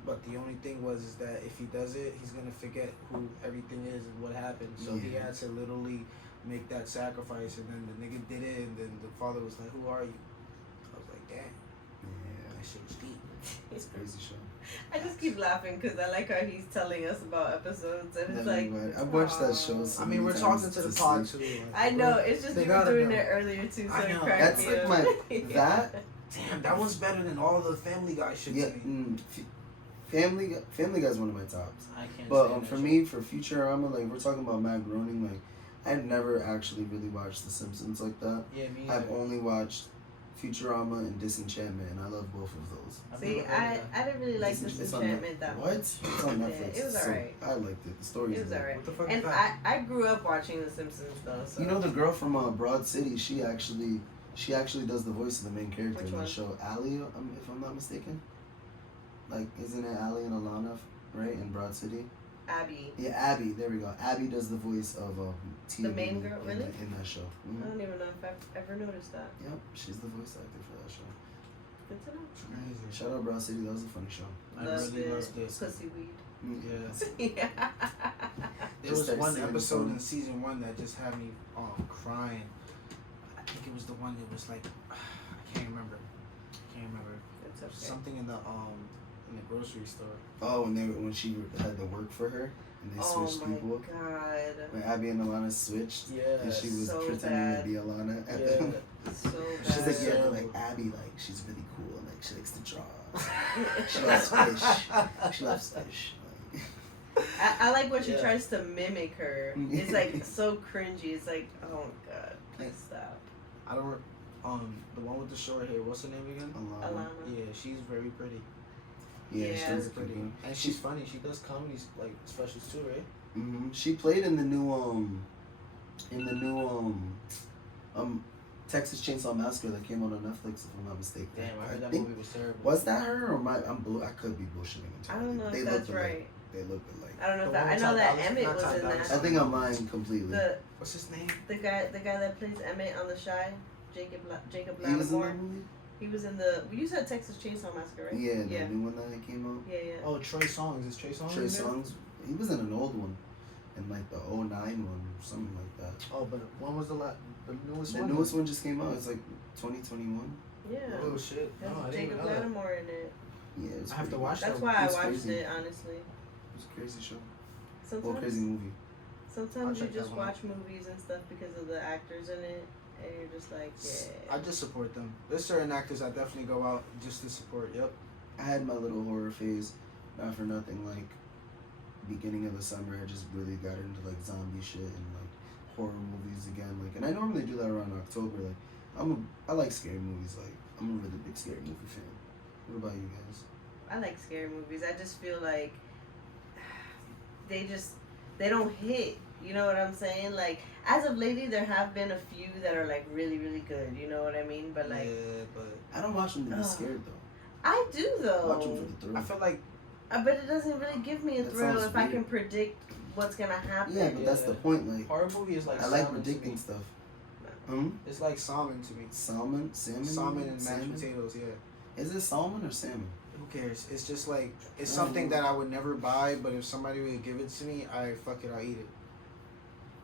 but the only thing was is that if he does it, he's gonna forget who everything is and what happened. So he had to literally make that sacrifice, and then the nigga did it, and then the father was like, "Who are you?" I was like, "Damn, that shit was deep." It's a crazy show. I just keep laughing because I like how he's telling us about episodes, and it's like I've watched that show. So I mean, we're talking to the pod too. Like, I know it's just they you were gotta doing know. it earlier too, so I it know. cracked That's me like up. my that. Damn, that one's better than all the Family Guy shit Yeah, to me. Family Guy's one of my tops. I can't. But stand that for shit. me, for Futurama, like we're talking about Matt Groening, like I've never actually really watched The Simpsons like that. Yeah, me. I've only watched Futurama and Disenchantment, and I love both of those. I've See, never heard of I didn't really like Disenchantment that What? much. It's on Yeah, Netflix. it was So alright. I liked it. The story's It was good. alright. What the fuck And is that? I grew up watching The Simpsons though. So. You know the girl from Broad City? She actually does the voice of the main character Which in the one? show. Allie, if I'm not mistaken. Like, isn't it Allie and Alana, right, in Broad City? Abby. Yeah, Abby. There we go. Abby does the voice of TV. The main girl, really? In that show. I don't even know if I've ever noticed that. Yep, she's the voice actor for that show. Good to know. Crazy. Shout out Broad City. That was a funny show. I Loved really it. loved this. Pussy weed. Yeah. Yeah. There was Just one singing episode song. in season 1 that just had me crying. I think it was the one that was like, I can't remember. It's okay. Something in the grocery store. Oh, when she had to work for her and they switched people. Oh my god. When Abby and Alana switched. Yeah. And she was So pretending bad. to be Alana. At Yeah. the, So she's bad. like, yeah, like Abby, like she's really cool and like she likes to draw. She loves fish. She loves fish. I like when she Yeah. tries to mimic her. It's like so cringy. It's like, oh my god, please stop. I don't. The one with the short hair. What's her name again? Alana. Alana. Yeah, she's very pretty. Yeah, Yeah. she's Very pretty, pretty. and she's funny. She does comedies like specials too, right? She played in the new Texas Chainsaw Massacre that came out on Netflix, if I'm not mistaken. Damn, I heard that think, movie was terrible. was that her or I could be bullshitting. I don't know They if looked that's alike. right. They looked alike. I don't know if The that. one I with know Ty that Dolla- Emmett not was Ty in Dolla that. I think I'm lying completely. What's his name? The guy that plays Emmett on The Shy, Jacob He was in Lattimore. that movie? He was in the. You said Texas Chainsaw Massacre, right? Yeah, Yeah. the new one that came out. Yeah. Oh, Trey Songz. Is Trey Songz? Trey in there? Songz. He was in an old one. In like the 09 one or something like that. Oh, but when was the newest The one? newest one just came out. It's like 2021. Yeah. Oh shit! Has No, I didn't even Jacob know that. Lattimore in it. Yeah, it's I have to pretty- watch That's that. why I It's watched crazy. it, honestly. It's a crazy show. Well, Sometimes, crazy movie. I'll sometimes you check that just one watch movies and stuff because of the actors in it, and you're just like, yeah. I just support them. There's certain actors I definitely go out just to support. Yep. I had my little horror phase, not for nothing. Like beginning of the summer, I just really got into like zombie shit and like horror movies again. Like, and I normally do that around October. Like, I like scary movies. Like, I'm a really big scary movie fan. What about you guys? I like scary movies. I just feel like they don't hit. You know what I'm saying? Like, as of lately, there have been a few that are like really, really good. You know what I mean? But like, yeah, but I don't watch them to be scared though. I do I watch them though. for the thrill. I feel like But it doesn't really give me a That thrill sounds if I weird. can predict what's gonna happen. Yeah, but that's the point. Like, horror movie is like I like salmon to predicting me. stuff. It's like salmon to me. Salmon Salmon and mashed Salmon? potatoes. Yeah. Is it salmon or salmon? Who cares? It's just like it's I don't something know. that I would never buy, but if somebody would give it to me, I fuck it. I'll eat it.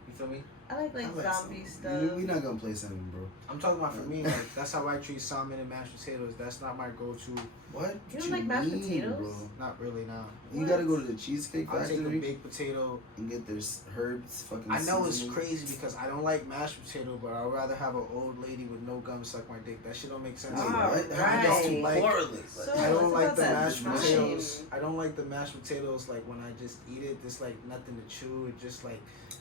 You feel me? I like I like zombie salmon. stuff. We not gonna play salmon, bro. I'm talking about for me, like that's how I treat salmon and mashed potatoes. That's not my go-to. What? You don't like mashed potatoes? bro? Not really now. You gotta go to the Cheesecake I'll take a Factory baked potato. and get their herbs fucking I know seasoning. it's crazy because I don't like mashed potato, but I'd rather have an old lady with no gum suck my dick. That shit don't make sense. Wait, Ah, what? I right. don't like. So I don't it's like about the that mashed time. potatoes. I don't like the mashed potatoes. Like when I just eat it, it's like nothing to chew. It just like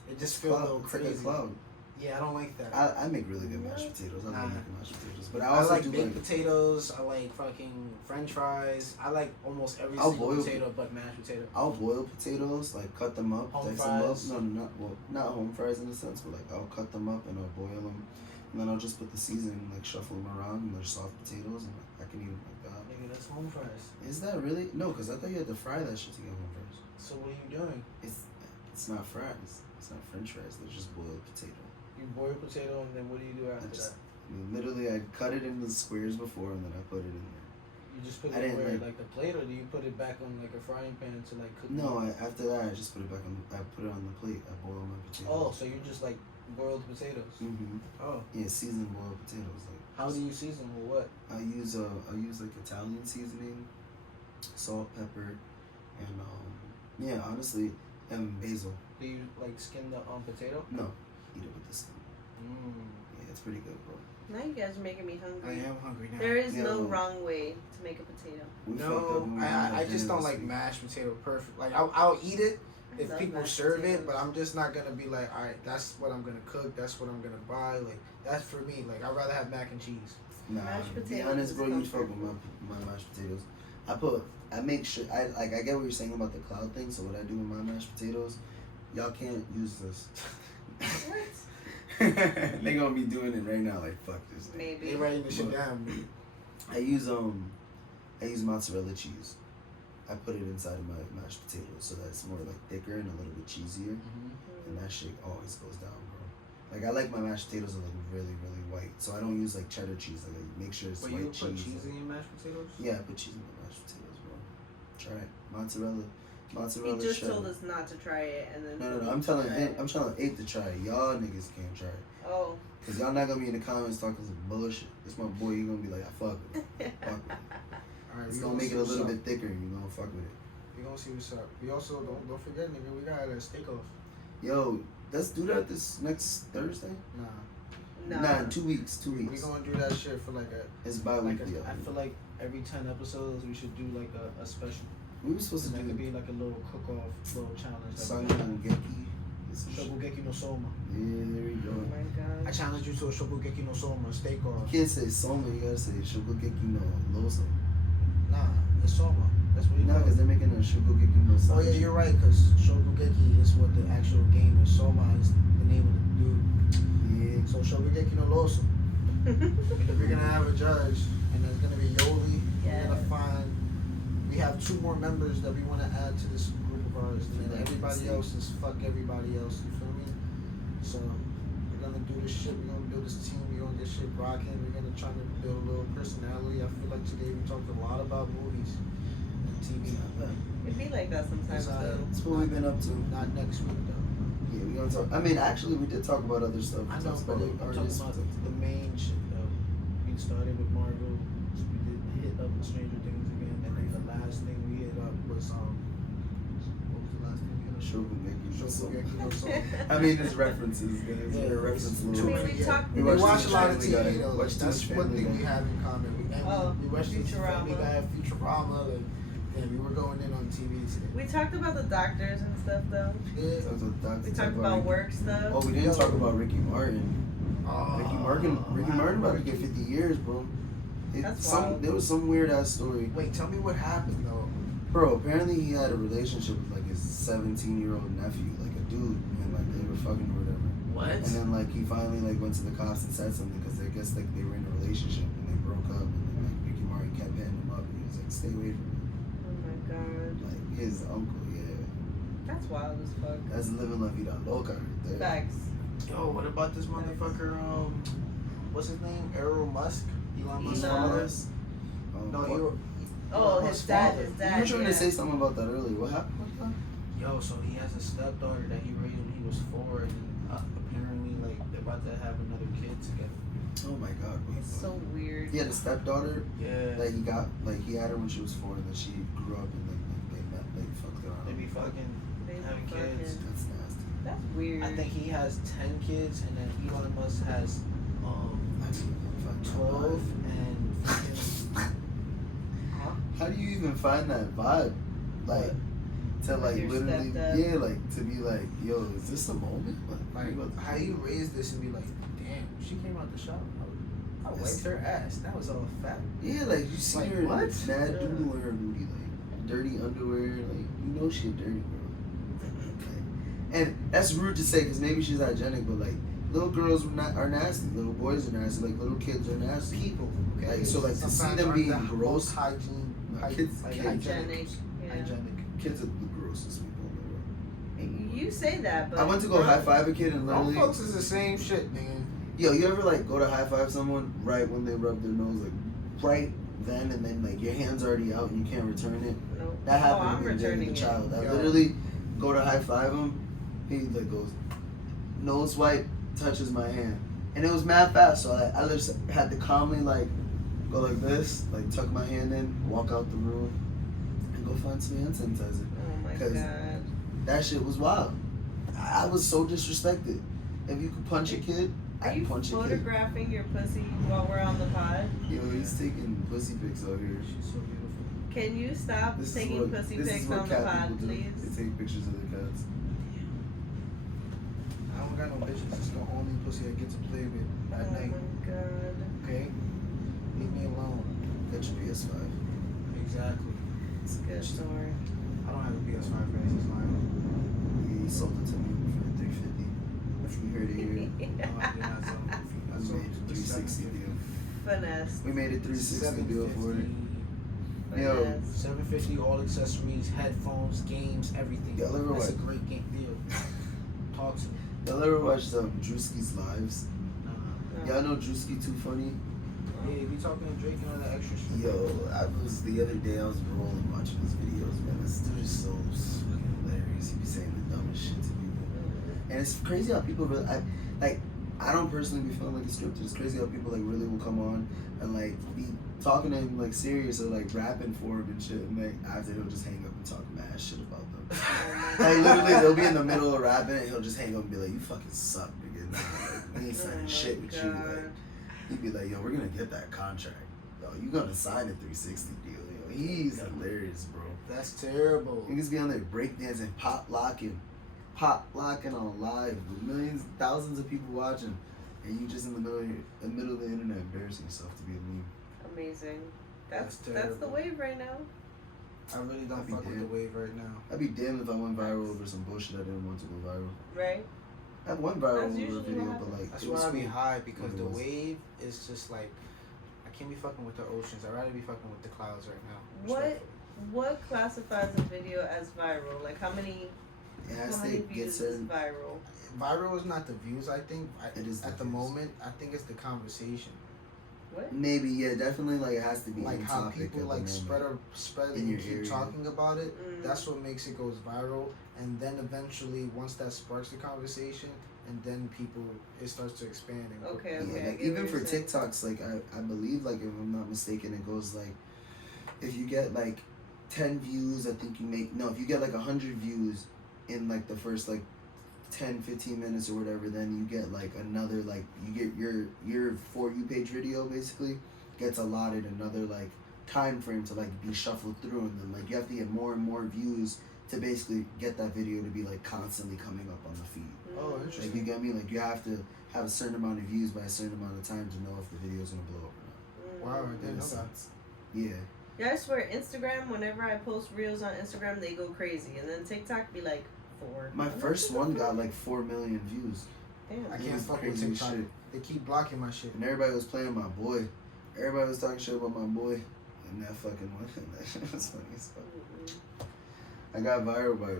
it just feels a little It's like a crazy. cloud. Yeah, I don't like that. I make really good mashed potatoes. I love making mashed potatoes, but I I also like do baked like. potatoes. I like fucking French fries. I like almost every I'll single boil- potato but mashed potato. I'll boil potatoes, like cut them up, Home dice them up. fries. No, not home fries in a sense, but like I'll cut them up and I'll boil them, and then I'll just put the seasoning, like shuffle them around, and they're soft potatoes, and I can eat them like that. Nigga, that's home fries. Is that really? No, because I thought you had to fry that shit to get home fries. So what are you doing? It's not fries. It's not French fries. They're just boiled potato. You boil potato and then what do you do after that? Literally, I cut it into squares before, and then I put it in there. You just put I it didn't where, like- like the plate, or do you put it back on like a frying pan to like cook? No, it? after that, I just put it back on. I put it on the plate. I boil my potatoes. Oh, so you just like boiled potatoes? Mhm. Oh, Yeah, seasoned boiled potatoes. Like how do you season with what? I use like Italian seasoning, salt, pepper, and yeah, honestly, and basil. Do you like skin the potato? No, eat it with the skin. Mm. Yeah, it's pretty good, bro. Now you guys are making me I hungry. am hungry now. There is Yeah. no wrong way to make a potato. We fucked up No, when we I had just dinner don't this like week. mashed potato perfect. Like I'll eat it I if love people mashed serve potatoes. it, but I'm just not gonna be like, all right, that's what I'm gonna cook. That's what I'm gonna buy. Like that's for me. Like I'd rather have mac and cheese. Nah, Mashed to be potatoes honest, is bro, you comfort fuck with my mashed potatoes. I make sure I get what you're saying about the cloud thing. So what I do with my mashed potatoes, y'all can't use this. What? They gonna be doing it right now. Like fuck this. Thing. Maybe. They writing the shit But- down. I use mozzarella cheese. I put it inside of my mashed potatoes so that it's more like thicker and a little bit cheesier, and that shit always goes down, bro. Like I like my mashed potatoes to look really, really white, so I don't use like cheddar cheese. Like I make sure it's But white you put cheese. cheese in your mashed potatoes? Yeah, I put cheese in my mashed potatoes, bro. Try it. He Mozzarella just cheddar. told us not to try it, and then. No. I'm telling Try him. it. I'm telling Ape to try it. Y'all niggas can't try it. Oh. Cause y'all not gonna be in the comments talking some bullshit. It's my boy. You gonna be like, I fuck with it. Fuck with it. Alright, It's we gonna make see it a what's little up. bit thicker, and you gonna fuck with it. We gonna see what's up. We also don't forget, nigga. We got a steak off. Yo, let's do that this next Thursday. Nah, No. Nah, in 2 weeks. 2 we weeks. gonna do that shit for like a. It's Like bi-weekly. I feel like every 10 episodes we should do like a special. we were supposed And to that could do be like a little cook-off, little challenge. Sangengeki. Shokugeki no Soma. Yeah, there we Oh go. my I god. challenge you to a Shokugeki no Soma steak off. You can't say Soma, you gotta say Shokugeki no Loso. Nah, it's Soma. That's what you No, call because it. they're making a Shokugeki no Oh yeah, Sanji. you're right. Cause Shokugeki is what the actual game is. Soma is the name of the dude. Yeah. So Shokugeki no Loso. We're gonna have a judge, and there's gonna be Yoli. Yes. We're gonna find. We have 2 more members that we want to add to this group of ours, and then everybody else is fuck everybody else. You feel me? So we're gonna do this shit. We're gonna build this team. We're gonna get shit rocking. We're gonna try to build a little personality. I feel like today we talked a lot about movies and TV. It'd be like that sometimes, though. That's what we've been up to. Not next week though. Yeah, we gonna talk. I mean, actually, we did talk about other stuff. I We know, talked but about I'm artists. talking about the main shit though. We started with Marvel. We did hit up the Stranger Things again, and then the last thing we hit up was what was the last thing we hit up? Shokugeki no Soma. Shokugeki no Soma. I mean, it's references, guys. Yeah, We're reference I little. mean, we talked. We We watch watch a lot of Family TV Guy. though. Watch That's too much one Family thing we Guy. have in common. We watched the Futurama. Family Guy, Futurama, and we were going in on TV today. We talked about the doctors and stuff, though. Yeah. We talked about work stuff. Oh, we didn't talk about Ricky Martin. Oh, Ricky Martin about to get 50 years, bro. That's wild. There was some weird ass story. Wait, tell me what happened though. Bro, apparently he had a relationship with like his 17-year-old nephew, like a dude, and like they were fucking or whatever. What? And then like he finally like went to the cops and said something because I guess like they were in a relationship and they broke up, and then like Ricky Martin kept hitting him up and he was like, stay away from him. Oh my god. Like his uncle, yeah. That's wild as fuck. That's living la vida loca right there. Facts. Yo, what about this motherfucker? What's his name? Errol Musk. Elon Musk's Elon. father. Musk. No, what- you. Oh, his dad. His you dad. were trying yeah. to say something about that earlier. What happened with that? Yo, so he has a stepdaughter that he raised when he was 4, and apparently like they're about to have another kid together. Oh my god. It's so weird. He had a stepdaughter Yeah. that he got, like, he had her when she was 4, and then she grew up and then they met, like, fucked around. They be fucking having kids. That's nasty. That's weird. I think he has 10 kids, and then Elon Musk has I mean, 12 and fucking. How do you even find that vibe? Like, to like Your literally, stepdad. yeah, like to be like, yo, is this a moment? Like, how you raise this and be like, damn, she came out the shop. I wiped her ass. That was all fat. Yeah, like you see Like, her what? mad doodle in her booty, like dirty underwear, like you know she a dirty girl. And that's rude to say because maybe she's hygienic, but like little girls are nasty, little boys are nasty, like little kids are nasty. People, okay? Like, so, like, to see Sometimes them aren't being the gross- most hygiene, kids- like, kids- Hygienic. Yeah. hygienic. Kids are the grossest people in the world. You say that, but I went to go high five a kid and Grown literally, folks is the same shit, nigga. yo, you ever like go to high five someone right when they rub their nose, like right then, and then like your hand's already out and you can't return it? no. That Oh, happened I'm to me the other day returning with it. a child. I Yo. literally go to high five him. He like goes, nose wipe, touches my hand, and it was mad fast. So I just had to calmly like go like this, like tuck my hand in, walk out the room, and go find some hand sanitizer. Oh my 'Cause god. That shit was wild. I was so disrespected. If you could punch a kid, Are I'd you punch a kid. photographing your pussy while we're on the pod? Yo, he's taking pussy pics out here. She's so beautiful. Can you stop This is taking what- pussy this is pics what on the cat pod, people do. please? They take pictures of their cats. I don't got no bitches. It's the only pussy I get to play with Oh at night. my god. Okay? Leave me alone. Got your PS5. Exactly. It's a good story. I don't have a PS5, guys. He's lying. He sold it to me for $350. From here to here. You're not selling it. I We sold made it a for 360 $750. deal. Finesse. We made a 360 deal for it. $750. Yo. Finesse. $750, all accessories, headphones, games, everything. Y'all ever That's a watch- great game deal. Talk to me. Y'all ever watched Drewski's lives? Nah. Y'all know Drewski Too Funny? Yeah, you be talking to Drake and all that extra shit. Yo, the other day I was rolling watching his videos, man. This dude is so fucking hilarious. He be saying the dumbest shit to people. And it's crazy how people really, I don't personally be feeling like it's scripted. It's crazy how people like really will come on and like be talking to him like serious or like rapping for him and shit. And like after he'll just hang up and talk mad shit about them. Oh Like literally they'll be in the middle of rapping and he'll just hang up and be like, you fucking suck, nigga. Nah, like, we ain't signing shit with you. Like, he'd be like, yo, we're gonna get that contract. Yo, you gonna sign a 360 deal. Yo, he's hilarious, bro. That's terrible. Niggas be on there breakdancing, pop locking on live with millions, thousands of people watching, and you just in the middle of the internet embarrassing yourself to be a meme. Amazing. That's the terrible. wave right now. I really don't I'd be fuck with the damned. wave right now. I'd be damned if I went viral over some bullshit I didn't want to go viral. Right? I went viral That's over a usually video, what but like That's it was why I be cool. high, because It the was. wave is just like, I can't be fucking with the oceans. I'd rather be fucking with the clouds right now. What respectfully. What classifies a video as viral? Like how many It has to views get is certain. viral? Viral is not the views, I think. It is the at the views. moment. I think it's the conversation. What? Maybe, yeah, definitely. Like it has to be Like in how topic people at the like spread moment. it In and your keep area. talking about it. Mm. That's what makes it goes viral, and then eventually, once that sparks the conversation, and then it starts to expand. And Okay, Yeah, okay. I like get even what for you're saying. TikToks, like I believe, like if I'm not mistaken, it goes like if you get like 10 views, I think you make if you get like 100 views in like the first like 10-15 minutes or whatever, then you get like another like you get your For You page video basically gets allotted another like time frame to like be shuffled through, and then like you have to get more and more views to basically get that video to be like constantly coming up on the feed. Oh, Mm. interesting. Like you get me? Like you have to have a certain amount of views by a certain amount of time to know if the video is gonna blow up or Wow, I Mm. didn't In a know that. sense. not. Yeah. Yeah, I swear, Instagram, whenever I post reels on Instagram, they go crazy. And then TikTok be like 4. My I'm like, first what the one got fuck? like 4 million views. Damn. I It can't was fuck with crazy as TikTok. shit. They keep blocking my shit. And everybody was playing my boy. Everybody was talking shit about my boy. And that fucking one. That shit was funny as fuck. Mm-mm. I got viral by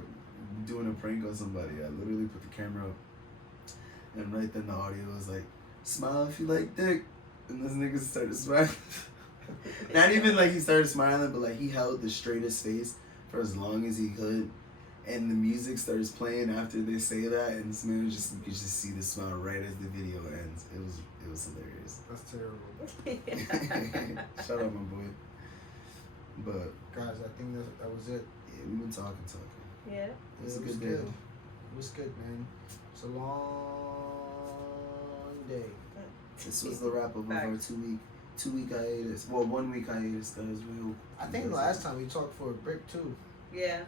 doing a prank on somebody. I literally put the camera up. And right then the audio was like, smile if you like dick. And this nigga started smiling. Not even like he started smiling, but like he held the straightest face for as long as he could. and the music starts playing after they say that, and this man you could just see the smile right as the video ends. It was hilarious. That's terrible. Shout out my boy. But guys, I think that was it. yeah, we've been talking. Yeah. It was a good day. It was good, man. It's a long day. This was the wrap up of our 2 week hiatus. Well, 1 week hiatus, guys. I think the last time we talked for a break too. Yeah.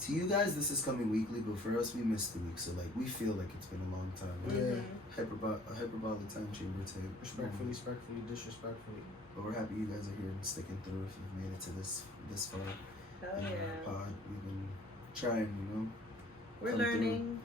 To you guys, this is coming weekly, but for us, we missed the week. So like, we feel like it's been a long time. Yeah. Hyperbolic time chamber tape. Respectfully, disrespectfully. But we're happy you guys are here and sticking through. If you've made it to this far Hell in yeah. our pod, we've been trying. We're come learning.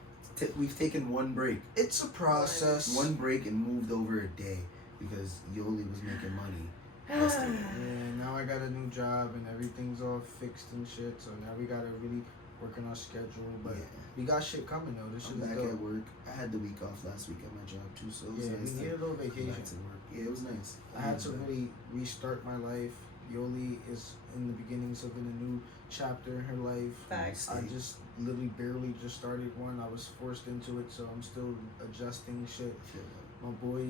We've taken one break. It's a process. One break and moved over a day because Yolli was making money. Yeah, now I got a new job and everything's all fixed and shit. So now we gotta really work on our schedule. But we got shit coming though. This shit I'm is back dope. at work. I had the week off last week at my job too, so it was nice. We needed a little to vacation. come back to work. Yeah, it was nice. I had to really restart my life. Yolli is in the beginnings of a new chapter in her life. Facts. I just literally barely just started one. I was forced into it, so I'm still adjusting shit. My boy,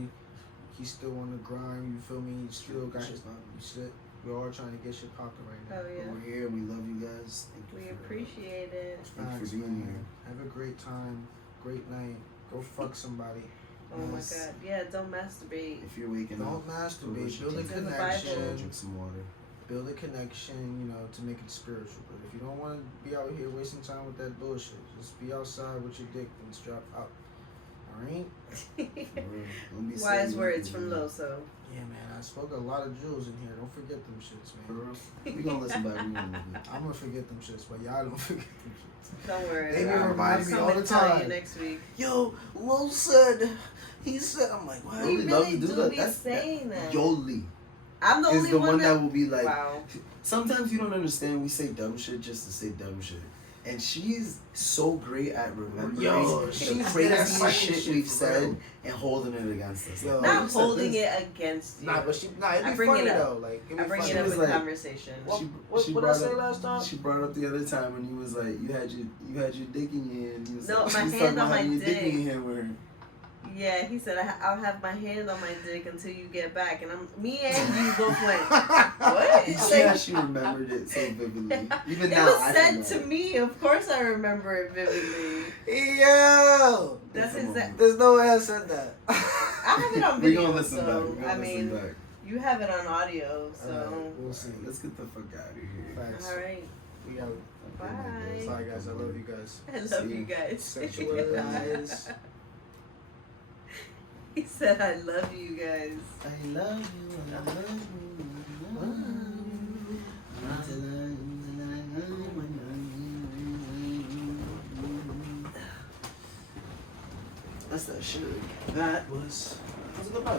he's still on the grind. You feel me? He still got his shit. We're all trying to get shit popping right now. Hell yeah. But we're here. We love you guys. Thank you. We appreciate it. Thank you Facts, for being man. here. Have a great time. Great night. Go fuck somebody. Oh my god. Yeah, don't masturbate. If you're waking Don't up, masturbate. Build a It's in the connection. Bible. drink some water. Build a connection, to make it spiritual. But if you don't want to be out here wasting time with that bullshit, just be outside with your dick and strap out. Alright? Wise words from Loso. Yeah, man. I spoke a lot of jewels in here. Don't forget them shits, man. We gonna listen back. We gonna I'm gonna forget them shits, but y'all don't forget them shits. Don't worry. They be I'll reminding me come all and the tell time. you next week. Yo, Lo said, he said, I'm like, wow. We really love really to do do that. be That's saying that. Yolli I'm the is only the one that will be like. Wow. Sometimes you don't understand. We say dumb shit just to say dumb shit. And she's so great at remembering the she's craziest that shit shit we've for said real. and holding it against us. Yo. Like, Not you said holding this. it against you. Nah, but it'd I be bring funny it up. though. Like, it'd I be bring funny. it up was in like- conversation. What did I brought say up- last time? She brought up the other time when you was like, you had your dick in your hand. You was No, like, my she was hand talking on about my having your dick in dick. your hand with her. Yeah, he said I'll have my hand on my dick until you get back, and me and you both went. What? You see how she remembered it so vividly. Even It now, was I said can to remember. me. Of course, I remember it vividly. Yo! That's Come on. exact. There's no way I said that. I have it on We video, gonna listen back. so We gonna I listen mean, back. you have it on audio, so. Alright, we'll see. Let's get the fuck out of here. Facts. All right. We out. Bye. Bye, guys. I love you guys. I love See you you. guys. Sexualize. He said, "I love you guys." I love you. I love you. That's that shit. That was a good part.